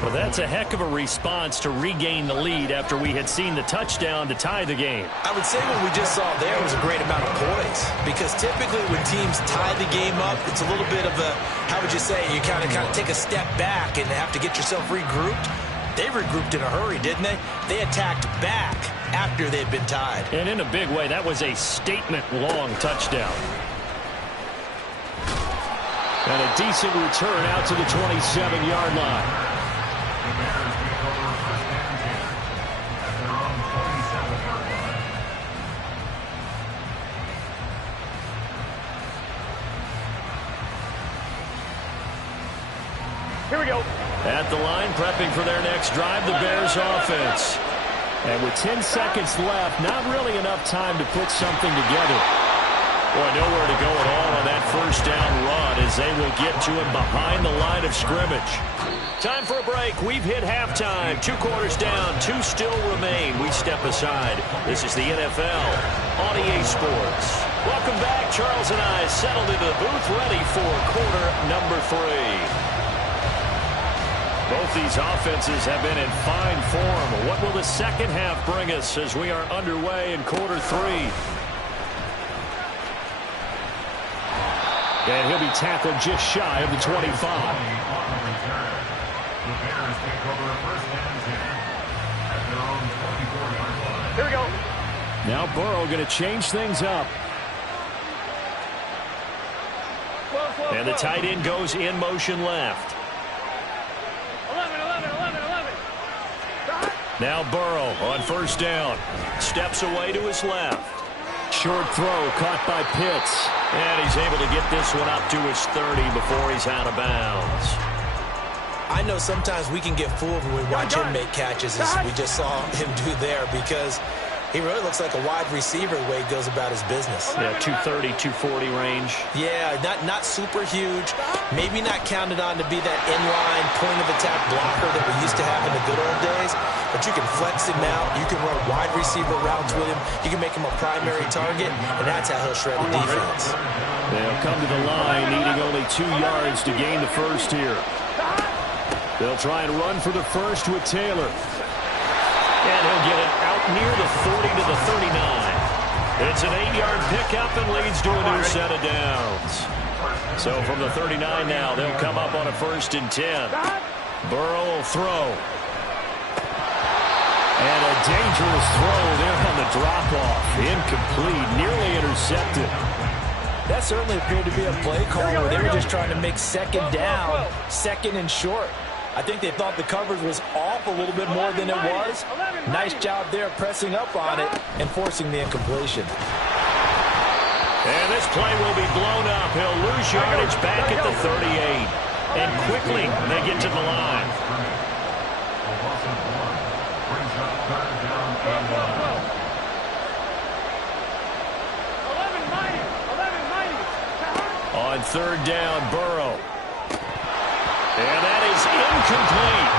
Well, that's a heck of a response to regain the lead after we had seen the touchdown to tie the game. I would say what we just saw there was a great amount of poise, because typically when teams tie the game up, it's a little bit of a, how would you say, you kind of take a step back and have to get yourself regrouped. They regrouped in a hurry, didn't they? They attacked back after they'd been tied. And in a big way, that was a statement-long touchdown. And a decent return out to the 27-yard line. Here we go. At the line, prepping for their next drive, the Bears offense. And with 10 seconds left, not really enough time to put something together. Boy, nowhere to go at all on that first down run as they will get to him behind the line of scrimmage. Time for a break. We've hit halftime. 2 quarters down, 2 still remain. We step aside. This is the NFL on EA Sports. Welcome back. Charles and I settled into the booth, ready for quarter number 3. Both these offenses have been in fine form. What will the second half bring us as we are underway in quarter 3? And he'll be tackled just shy of the 25. Here we go. Now Burrow going to change things up. And the tight end goes in motion left. 11. Now Burrow on first down. Steps away to his left. Short throw caught by Pitts. And he's able to get this one up to his 30 before he's out of bounds. I know sometimes we can get fooled when we watch him make catches, as we just saw him do there, because he really looks like a wide receiver the way he goes about his business. Yeah, 230, 240 range. Yeah, not super huge. Maybe not counted on to be that inline point-of-attack blocker that we used to have in the good old days. But you can flex him out. You can run wide receiver routes with him. You can make him a primary target, and that's how he'll shred a defense. They'll come to the line, needing only 2 yards to gain the first here. They'll try and run for the first with Taylor. And he'll get it out near the 40 to the 39. It's an 8-yard pickup and leads to a new set of downs. So from the 39 now, they'll come up on a 1st and 10. Burrow will throw. And a dangerous throw there on the drop-off. Incomplete, nearly intercepted. That certainly appeared to be a play call where they were just trying to make second down, second and short. I think they thought the coverage was off a little bit more than it was. Nice job there pressing up on it and forcing the incompletion. And this play will be blown up. He'll lose yardage back at the 38. And quickly they get to the line. On 3rd down, Burrow. And that is incomplete.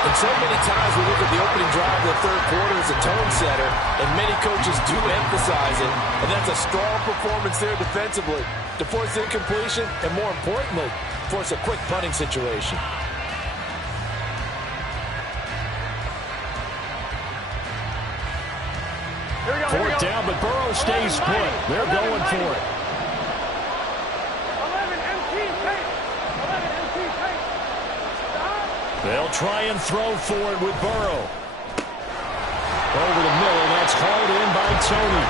And so many times we look at the opening drive of the 3rd quarter as a tone setter, and many coaches do emphasize it. And that's a strong performance there defensively to force incompletion and, more importantly, force a quick punting situation. Fourth down, but Burrow stays put. They're going for it. They'll try and throw for it with Burrow. Over the middle, that's hauled in by Turney.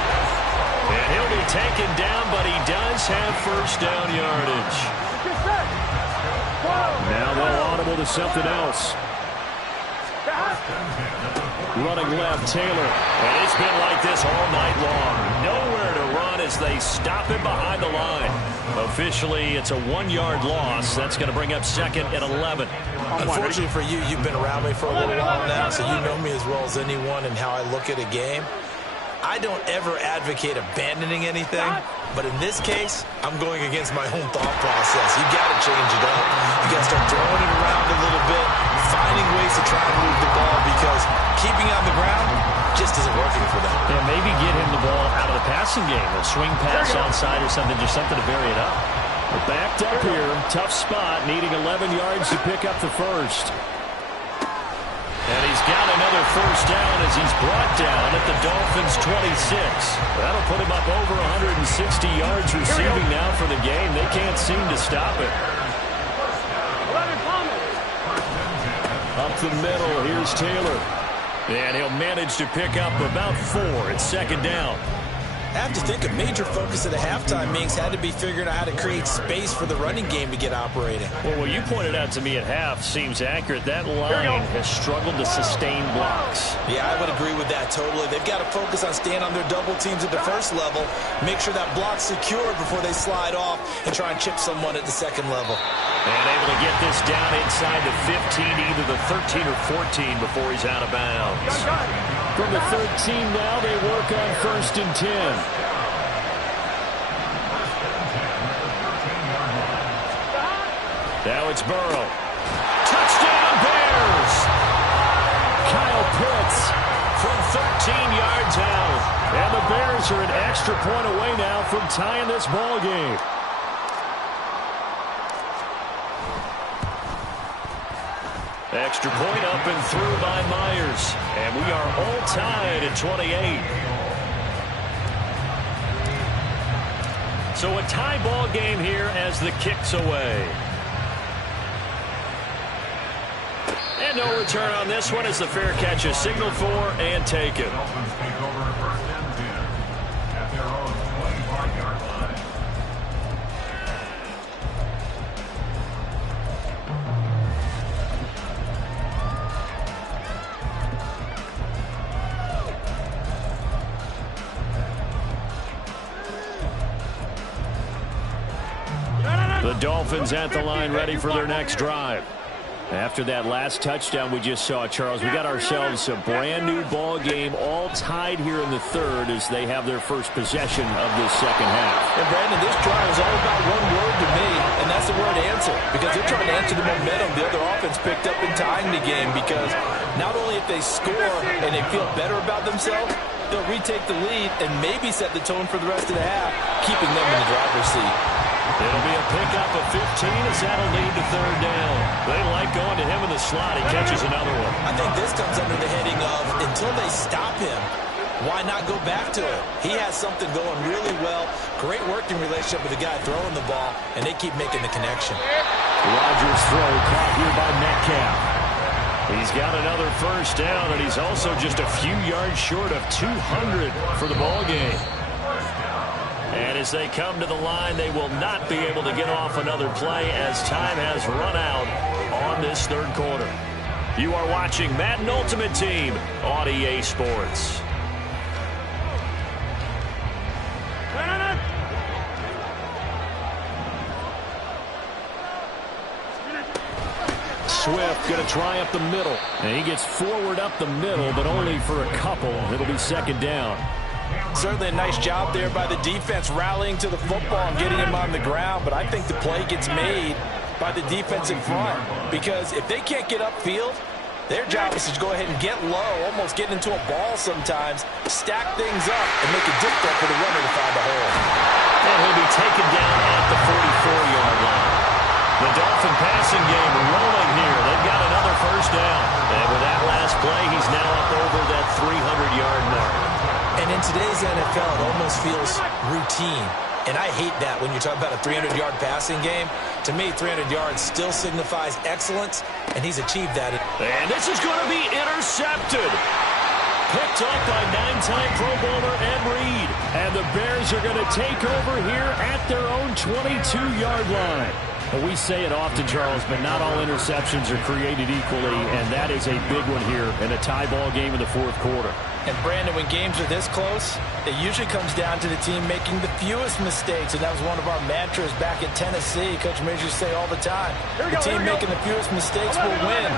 And he'll be taken down, but he does have 1st down yardage. Now they'll audible to something else. Running left, Taylor. And it's been like this all night long. Nowhere to run as they stop him behind the line. Officially, it's a 1-yard loss. That's going to bring up 2nd and 11. Unfortunately for you, you've been around me for a little while now, so you know me as well as anyone and how I look at a game. I don't ever advocate abandoning anything, but in this case, I'm going against my own thought process. You got to change it up. You got to start throwing it around a little bit, finding ways to try and move the ball, because keeping it on the ground just isn't working for them. Yeah, maybe get him the ball out of the passing game, a swing pass onside or something, just something to vary it up. We're backed up here, tough spot, needing 11 yards to pick up the first. And he's got another 1st down as he's brought down at the Dolphins' 26. That'll put him up over 160 yards receiving now for the game. They can't seem to stop it. Up the middle, here's Taylor. And he'll manage to pick up about 4 at 2nd down. I have to think a major focus of the halftime meetings had to be figuring out how to create space for the running game to get operating. Well, what you pointed out to me at half seems accurate. That line has struggled to sustain blocks. Yeah, I would agree with that totally. They've got to focus on staying on their double teams at the first level, make sure that block's secure before they slide off and try and chip someone at the 2nd level. And able to get this down inside the 15, either the 13 or 14 before he's out of bounds. From the 13 now, they work on 1st and 10. Now it's Burrow. Touchdown, Bears! Kyle Pitts from 13 yards out. And the Bears are an extra point away now from tying this ball game. Extra point up and through by Myers. And we are all tied at 28. So a tie ball game here as the kick's away. And no return on this one as the fair catch is signaled for and taken. Dolphins take over first and 10 at their own 25-yard line. The Dolphins at the line ready for their next drive. After that last touchdown we just saw, Charles, we got ourselves a brand new ball game, all tied here in the third as they have their first possession of this second half. And Brandon, this drive is all about one word to me, and that's the word answer, because they're trying to answer the momentum the other offense picked up in tying the game, because not only if they score and they feel better about themselves, they'll retake the lead and maybe set the tone for the rest of the half, keeping them in the driver's seat. It'll be a pickup of 15 as that'll lead to third down. They like going to him in the slot. He catches another one. I think this comes under the heading of until they stop him, why not go back to it? He has something going really well. Great working relationship with the guy throwing the ball, and they keep making the connection. Rodgers' throw caught here by Metcalf. He's got another first down, and he's also just a few yards short of 200 for the ball game. And as they come to the line, they will not be able to get off another play as time has run out on this third quarter. You are watching Madden Ultimate Team on EA Sports. Swift going to try up the middle. And he gets forward up the middle, but only for a couple. It'll be second down. Certainly a nice job there by the defense rallying to the football and getting him on the ground, but I think the play gets made by the defense in front, because if they can't get upfield, their job is to go ahead and get low, almost get into a ball sometimes, stack things up, and make it difficult for the runner to find a hole. And he'll be taken down at the 44-yard line. The Dolphin passing game rolling here. They've got another first down. And with that last play, he's now up over that 300-yard mark. And in today's NFL, it almost feels routine. And I hate that when you talk about a 300-yard passing game. To me, 300 yards still signifies excellence, and he's achieved that. And this is going to be intercepted. Picked up by 9-time Pro Bowler Ed Reed. And the Bears are going to take over here at their own 22-yard line. Well, we say it often, Charles, but not all interceptions are created equally, and that is a big one here in a tie ball game in the fourth quarter. And, Brandon, when games are this close, it usually comes down to the team making the fewest mistakes, and that was one of our mantras back at Tennessee. Coach Major used to say all the time, the team making the fewest mistakes will win.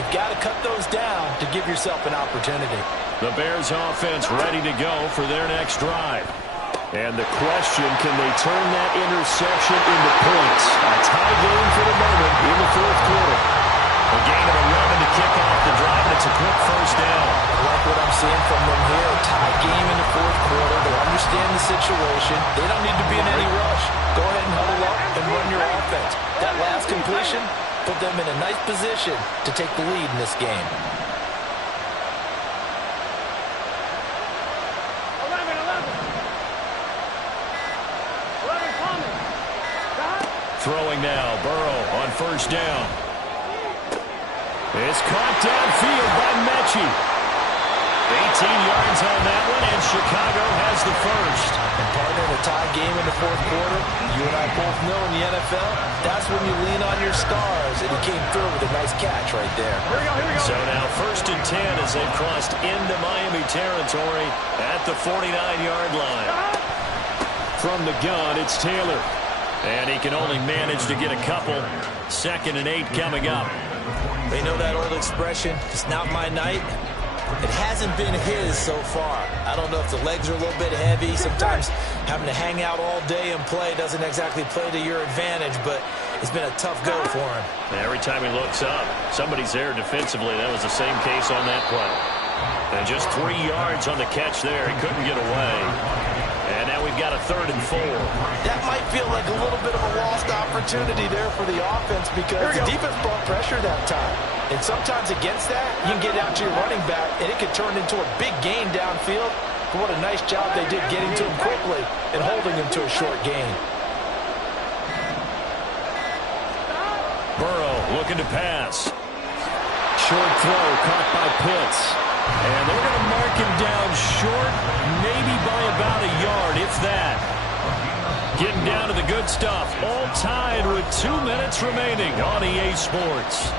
You've got to cut those down to give yourself an opportunity. The Bears offense ready to go for their next drive. And the question, can they turn that interception into points? A tie game for the moment in the fourth quarter. A gain of 11 to kick off the drive, and it's a quick first down. I like what I'm seeing from them here. A tie game in the fourth quarter. They understand the situation. They don't need to be in any rush. Go ahead and huddle up and run your offense. That last completion put them in a nice position to take the lead in this game. Throwing now, Burrow on first down. It's caught downfield by Mechie. 18 yards on that one, and Chicago has the first. And partner, in a tie game in the fourth quarter, you and I both know in the NFL, that's when you lean on your stars, and he came through with a nice catch right there. Here we go. So now first and 10 as they've crossed into Miami territory at the 49-yard line. From the gun, it's Taylor. And he can only manage to get a couple. 2nd and 8 coming up. They know that old expression, it's not my night. It hasn't been his so far. I don't know if the legs are a little bit heavy. Sometimes having to hang out all day and play doesn't exactly play to your advantage, but it's been a tough go for him. Every time he looks up, somebody's there defensively. That was the same case on that play. And just 3 yards on the catch there. He couldn't get away. And now we've got a 3rd and 4. That might feel like a little bit of a lost opportunity there for the offense, because the defense brought pressure that time. And sometimes against that, you can get out to your running back, and it can turn into a big gain downfield. But what a nice job they did getting to him quickly and holding him to a short gain. Burrow looking to pass. short throw caught by Pitts. And they're going to mark him down short, maybe by about a yard, if that. Getting down to the good stuff. All tied with 2 minutes remaining on EA Sports.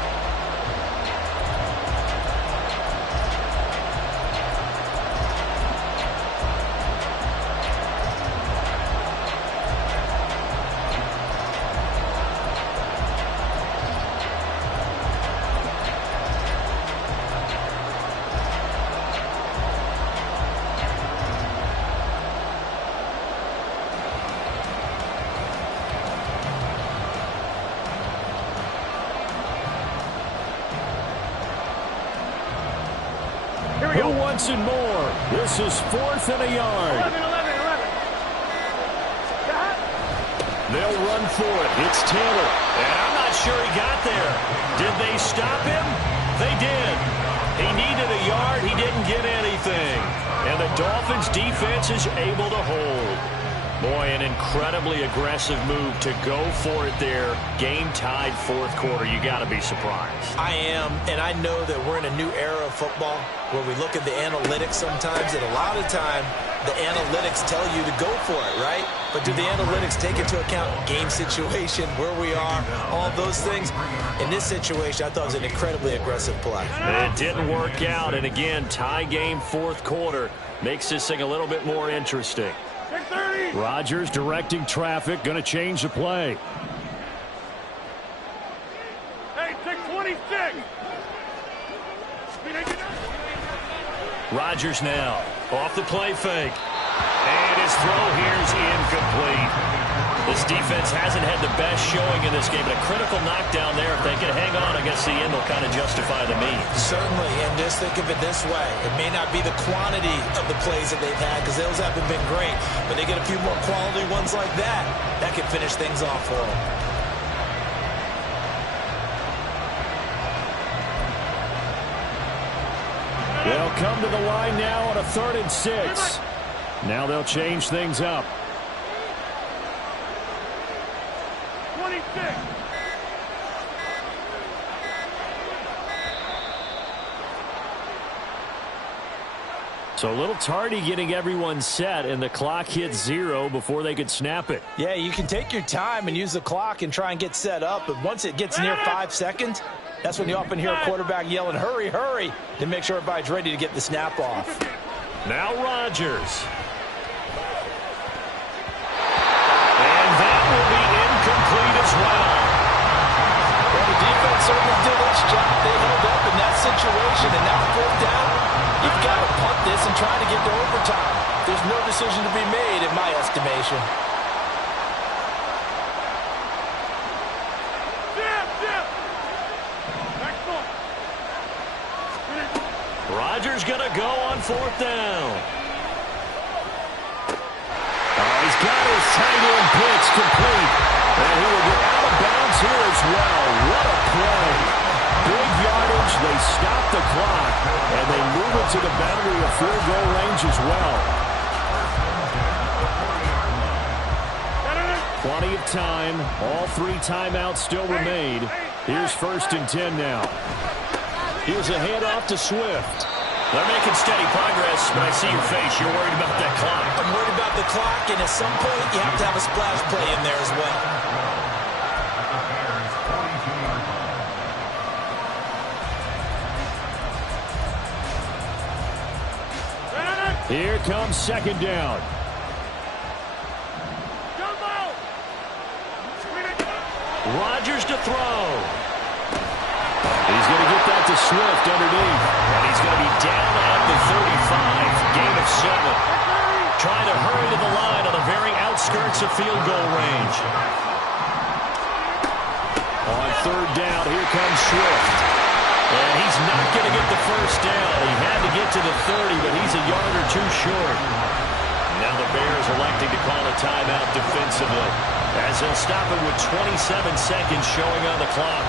Who wants it more? This is 4th and a yard. 11. They'll run for it. It's Taylor. And I'm not sure he got there. Did they stop him? They did. He needed a yard. He didn't get anything. And the Dolphins defense is able to hold. Boy, an incredibly aggressive move to go for it there. Game tied 4th quarter. You got to be surprised. I am, and I know that we're in a new era of football where we look at the analytics sometimes, and a lot of time the analytics tell you to go for it, right? But do the analytics take into account game situation, where we are, all those things? In this situation, I thought it was an incredibly aggressive play. It didn't work out, and again, tie game 4th quarter makes this thing a little bit more interesting. Rodgers directing traffic, going to change the play. Hey, 626. Rodgers now off the play fake. And his throw here's incomplete. This defense hasn't had the best showing in this game, but a critical knockdown there. If they can hang on, I guess the end will kind of justify the means. Certainly, and just think of it this way. It may not be the quantity of the plays that they've had because those haven't been great, but they get a few more quality ones like that. That can finish things off for them. They'll come to the line now on a 3rd and 6. Now they'll change things up. 26. So a little tardy getting everyone set, and the clock hit 0 before they could snap it. Yeah, you can take your time and use the clock and try and get set up, but once it gets near 5 seconds, that's when you often hear a quarterback yelling, hurry, hurry, to make sure everybody's ready to get the snap off. Now Rodgers. And that will be incomplete as well. Well, the defense certainly did its job. They held up in that situation, and now 4th down, you've got to punt this and try to get to overtime. There's no decision to be made in my estimation. Rodgers going to go on 4th down. He's got his tight end pitch complete. And he will get out of bounds here as well. What a play. Big yardage. They stop the clock. And they move it to the boundary of field goal range as well. Plenty of time. All 3 timeouts still remain. Here's 1st and 10 now. Here's a handoff to Swift. They're making steady progress, but I see your face. You're worried about that clock. I'm worried about the clock, and at some point, you have to have a splash play in there as well. Here comes 2nd down. Rodgers to throw. He's going to get that to Swift underneath. And he's going to be down at the 35. Gain of 7. Trying to hurry to the line on the very outskirts of field goal range. On 3rd down, here comes Swift. And he's not going to get the 1st down. He had to get to the 30, but he's a yard or 2 short. Now the Bears electing to call a timeout defensively, as they'll stop it with 27 seconds showing on the clock.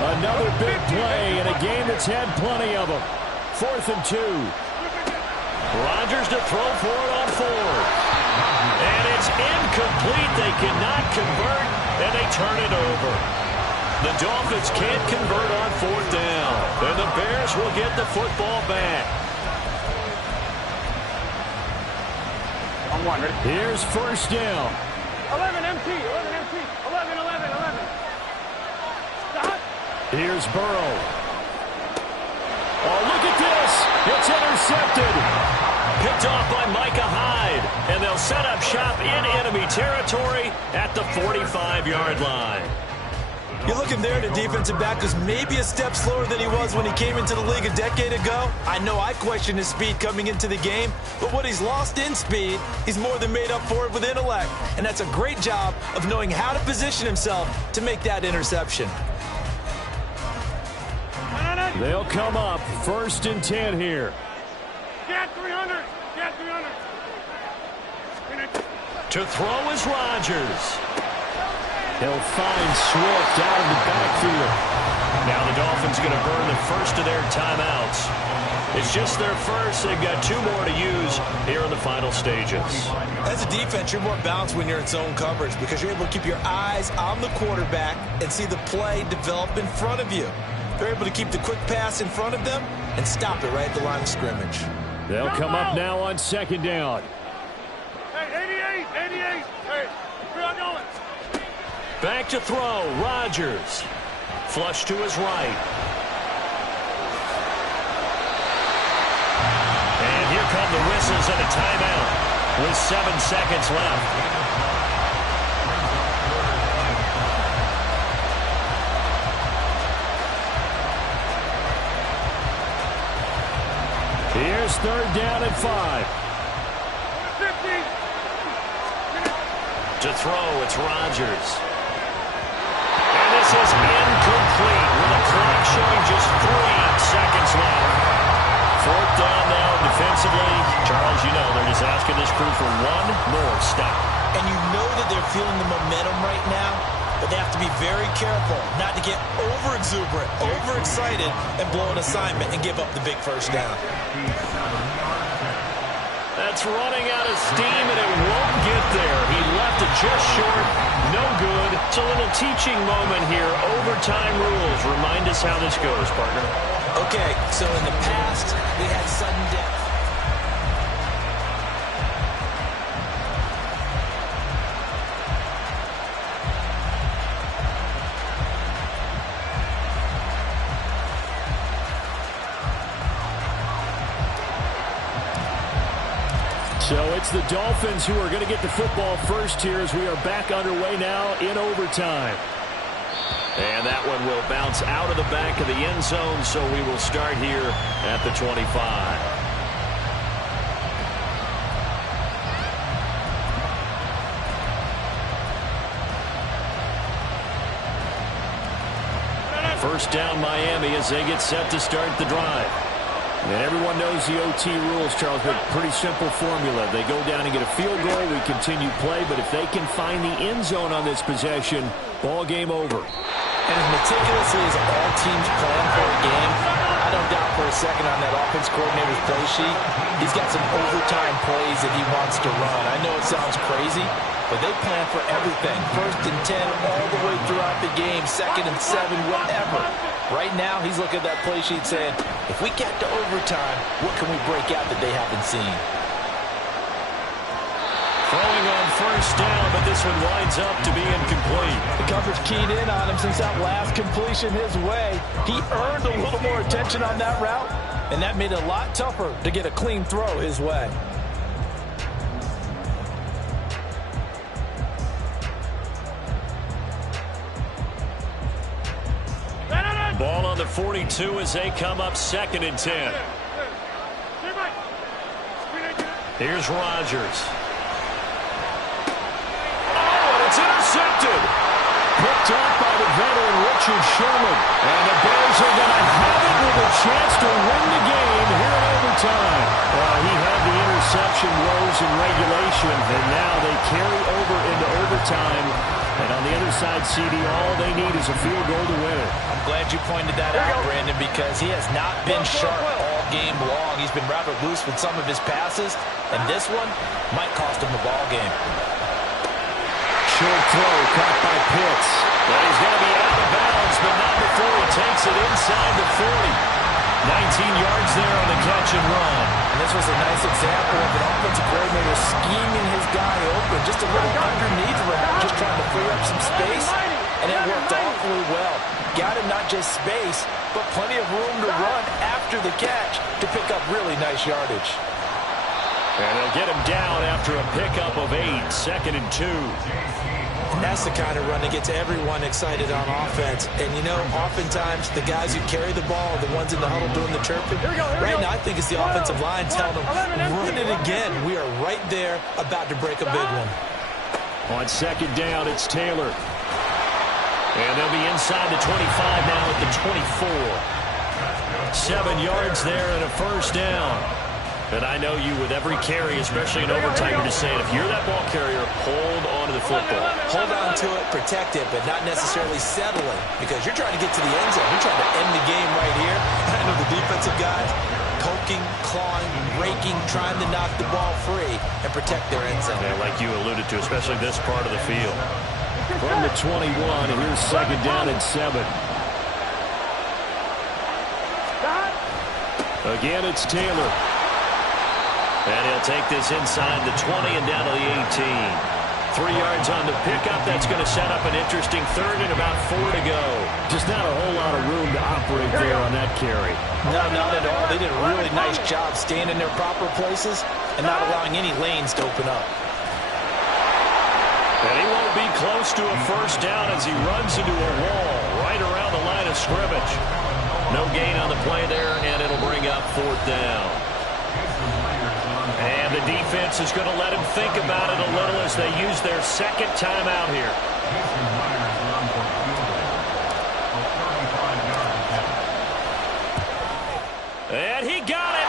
Another big play in a game that's had plenty of them. 4th and 2. Rodgers to throw for it on fourth. And it's incomplete. They cannot convert, and they turn it over. The Dolphins can't convert on fourth down. And the Bears will get the football back. On one, ready? Here's first down. 11 MT, 11 MT, 11, 11, 11. Stop. Here's Burrow. Oh, look at this. It's intercepted. Picked off by Micah Hyde. And they'll set up shop in enemy territory at the 45-yard line. You're looking there at a defensive back who's maybe a step slower than he was when he came into the league a decade ago. I know I questioned his speed coming into the game, but what he's lost in speed, he's more than made up for it with intellect. And that's a great job of knowing how to position himself to make that interception. They'll come up 1st and 10 here. Get 300. Get 300. To throw is Rodgers. He'll find Swift out of the backfield. Now the Dolphins going to burn the first of their timeouts. It's just their first. They've got 2 more to use here in the final stages. As a defense, you're more balanced when you're in zone coverage because you're able to keep your eyes on the quarterback and see the play develop in front of you. They're able to keep the quick pass in front of them and stop it right at the line of scrimmage. They'll come up now on 2nd down. Hey, 88, 88. Hey, where are going? Back to throw, Rodgers. Flush to his right. And here come the whistles and a timeout with 7 seconds left. Here's 3rd down and 5. To throw, it's Rodgers. And this is incomplete with a clock showing just 3 seconds left. 4th down now defensively. Charles, you know they're just asking this crew for one more stop. And you know that they're feeling the momentum right now, but they have to be very careful not to get over-exuberant, overexcited, and blow an assignment and give up the big first down. That's running out of steam, and it won't get there. He left it just short. No good. It's a little teaching moment here. Overtime rules. Remind us how this goes, partner. Okay, so in the past, we had sudden death. So it's the Dolphins who are going to get the football first here as we are back underway now in overtime. And that one will bounce out of the back of the end zone, so we will start here at the 25. First down Miami as they get set to start the drive. And everyone knows the OT rules, Charles, but pretty simple formula. They go down and get a field goal, we continue play, but if they can find the end zone on this possession, ball game over. And as meticulously as all teams plan for a game, I don't doubt for a second on that offense coordinator's play sheet, he's got some overtime plays that he wants to run. I know it sounds crazy, but they plan for everything. 1st and 10 all the way throughout the game, 2nd and 7, whatever. Right now, he's looking at that play sheet saying, if we get to overtime, what can we break out that they haven't seen? Throwing on first down, but this one winds up to be incomplete. The coverage keyed in on him since that last completion his way. He earned a little more attention on that route, and that made it a lot tougher to get a clean throw his way. Ball on the 42 as they come up 2nd and 10. Here's Rodgers. Oh, and it's intercepted. Picked off by the veteran Richard Sherman. And the Bears are going to have it with a chance to win the game here in overtime. He had the interception woes in regulation, and now they carry over into overtime. And on the other side, CD, all they need is a field goal to win it. I'm glad you pointed that out, Brandon, because he has not been sharp all game long. He's been rather loose with some of his passes, and this one might cost him the ball game. Short throw caught by Pitts. And he's going to be out of bounds, but not before he takes it inside the 40. 19 yards there on the catch and run. And this was a nice example of an offensive coordinator scheming his guy open, just a little underneath him, just trying to free up some space, and it worked awfully well. Got him not just space, but plenty of room to run after the catch to pick up really nice yardage. And they'll get him down after a pickup of 8, 2nd and 2. And that's the kind of run that gets everyone excited on offense. And, you know, oftentimes the guys who carry the ball are the ones in the huddle doing the chirping. Right now, I think it's the offensive line telling them, run it again. We are right there about to break a big one. On 2nd down, it's Taylor. And they'll be inside the 25 now at the 24. 7 yards there and a first down. And I know you with every carry, especially in overtime, you're just saying, if you're that ball carrier, hold on to the football. Hold on to it, protect it, but not necessarily settle it, because you're trying to get to the end zone. You're trying to end the game right here. I know the defensive guys poking, clawing, raking, trying to knock the ball free and protect their end zone. Yeah, like you alluded to, especially this part of the field. From the 21, and here's 2nd down and 7. Again, it's Taylor. And he'll take this inside the 20 and down to the 18. 3 yards on the pickup. That's going to set up an interesting 3rd and about 4 to go. Just not a whole lot of room to operate there on that carry. No, not at all. They did a really nice job staying in their proper places and not allowing any lanes to open up. And he won't be close to a first down as he runs into a wall right around the line of scrimmage. No gain on the play there, and it'll bring up 4th down. And the defense is going to let him think about it a little as they use their 2nd timeout here. And he got it.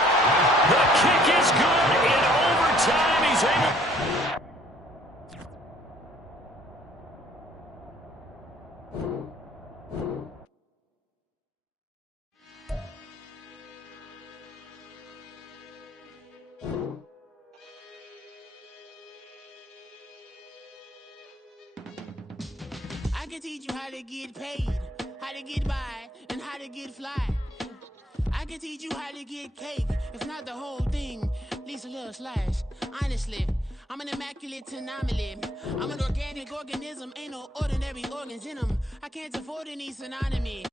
The kick is good in overtime. He's able. I can teach you how to get paid, how to get by, and how to get fly. I can teach you how to get cake, if not the whole thing, at least a little slice. Honestly, I'm an immaculate anomaly. I'm an organic organism, ain't no ordinary organs in them. I can't afford any synonymy.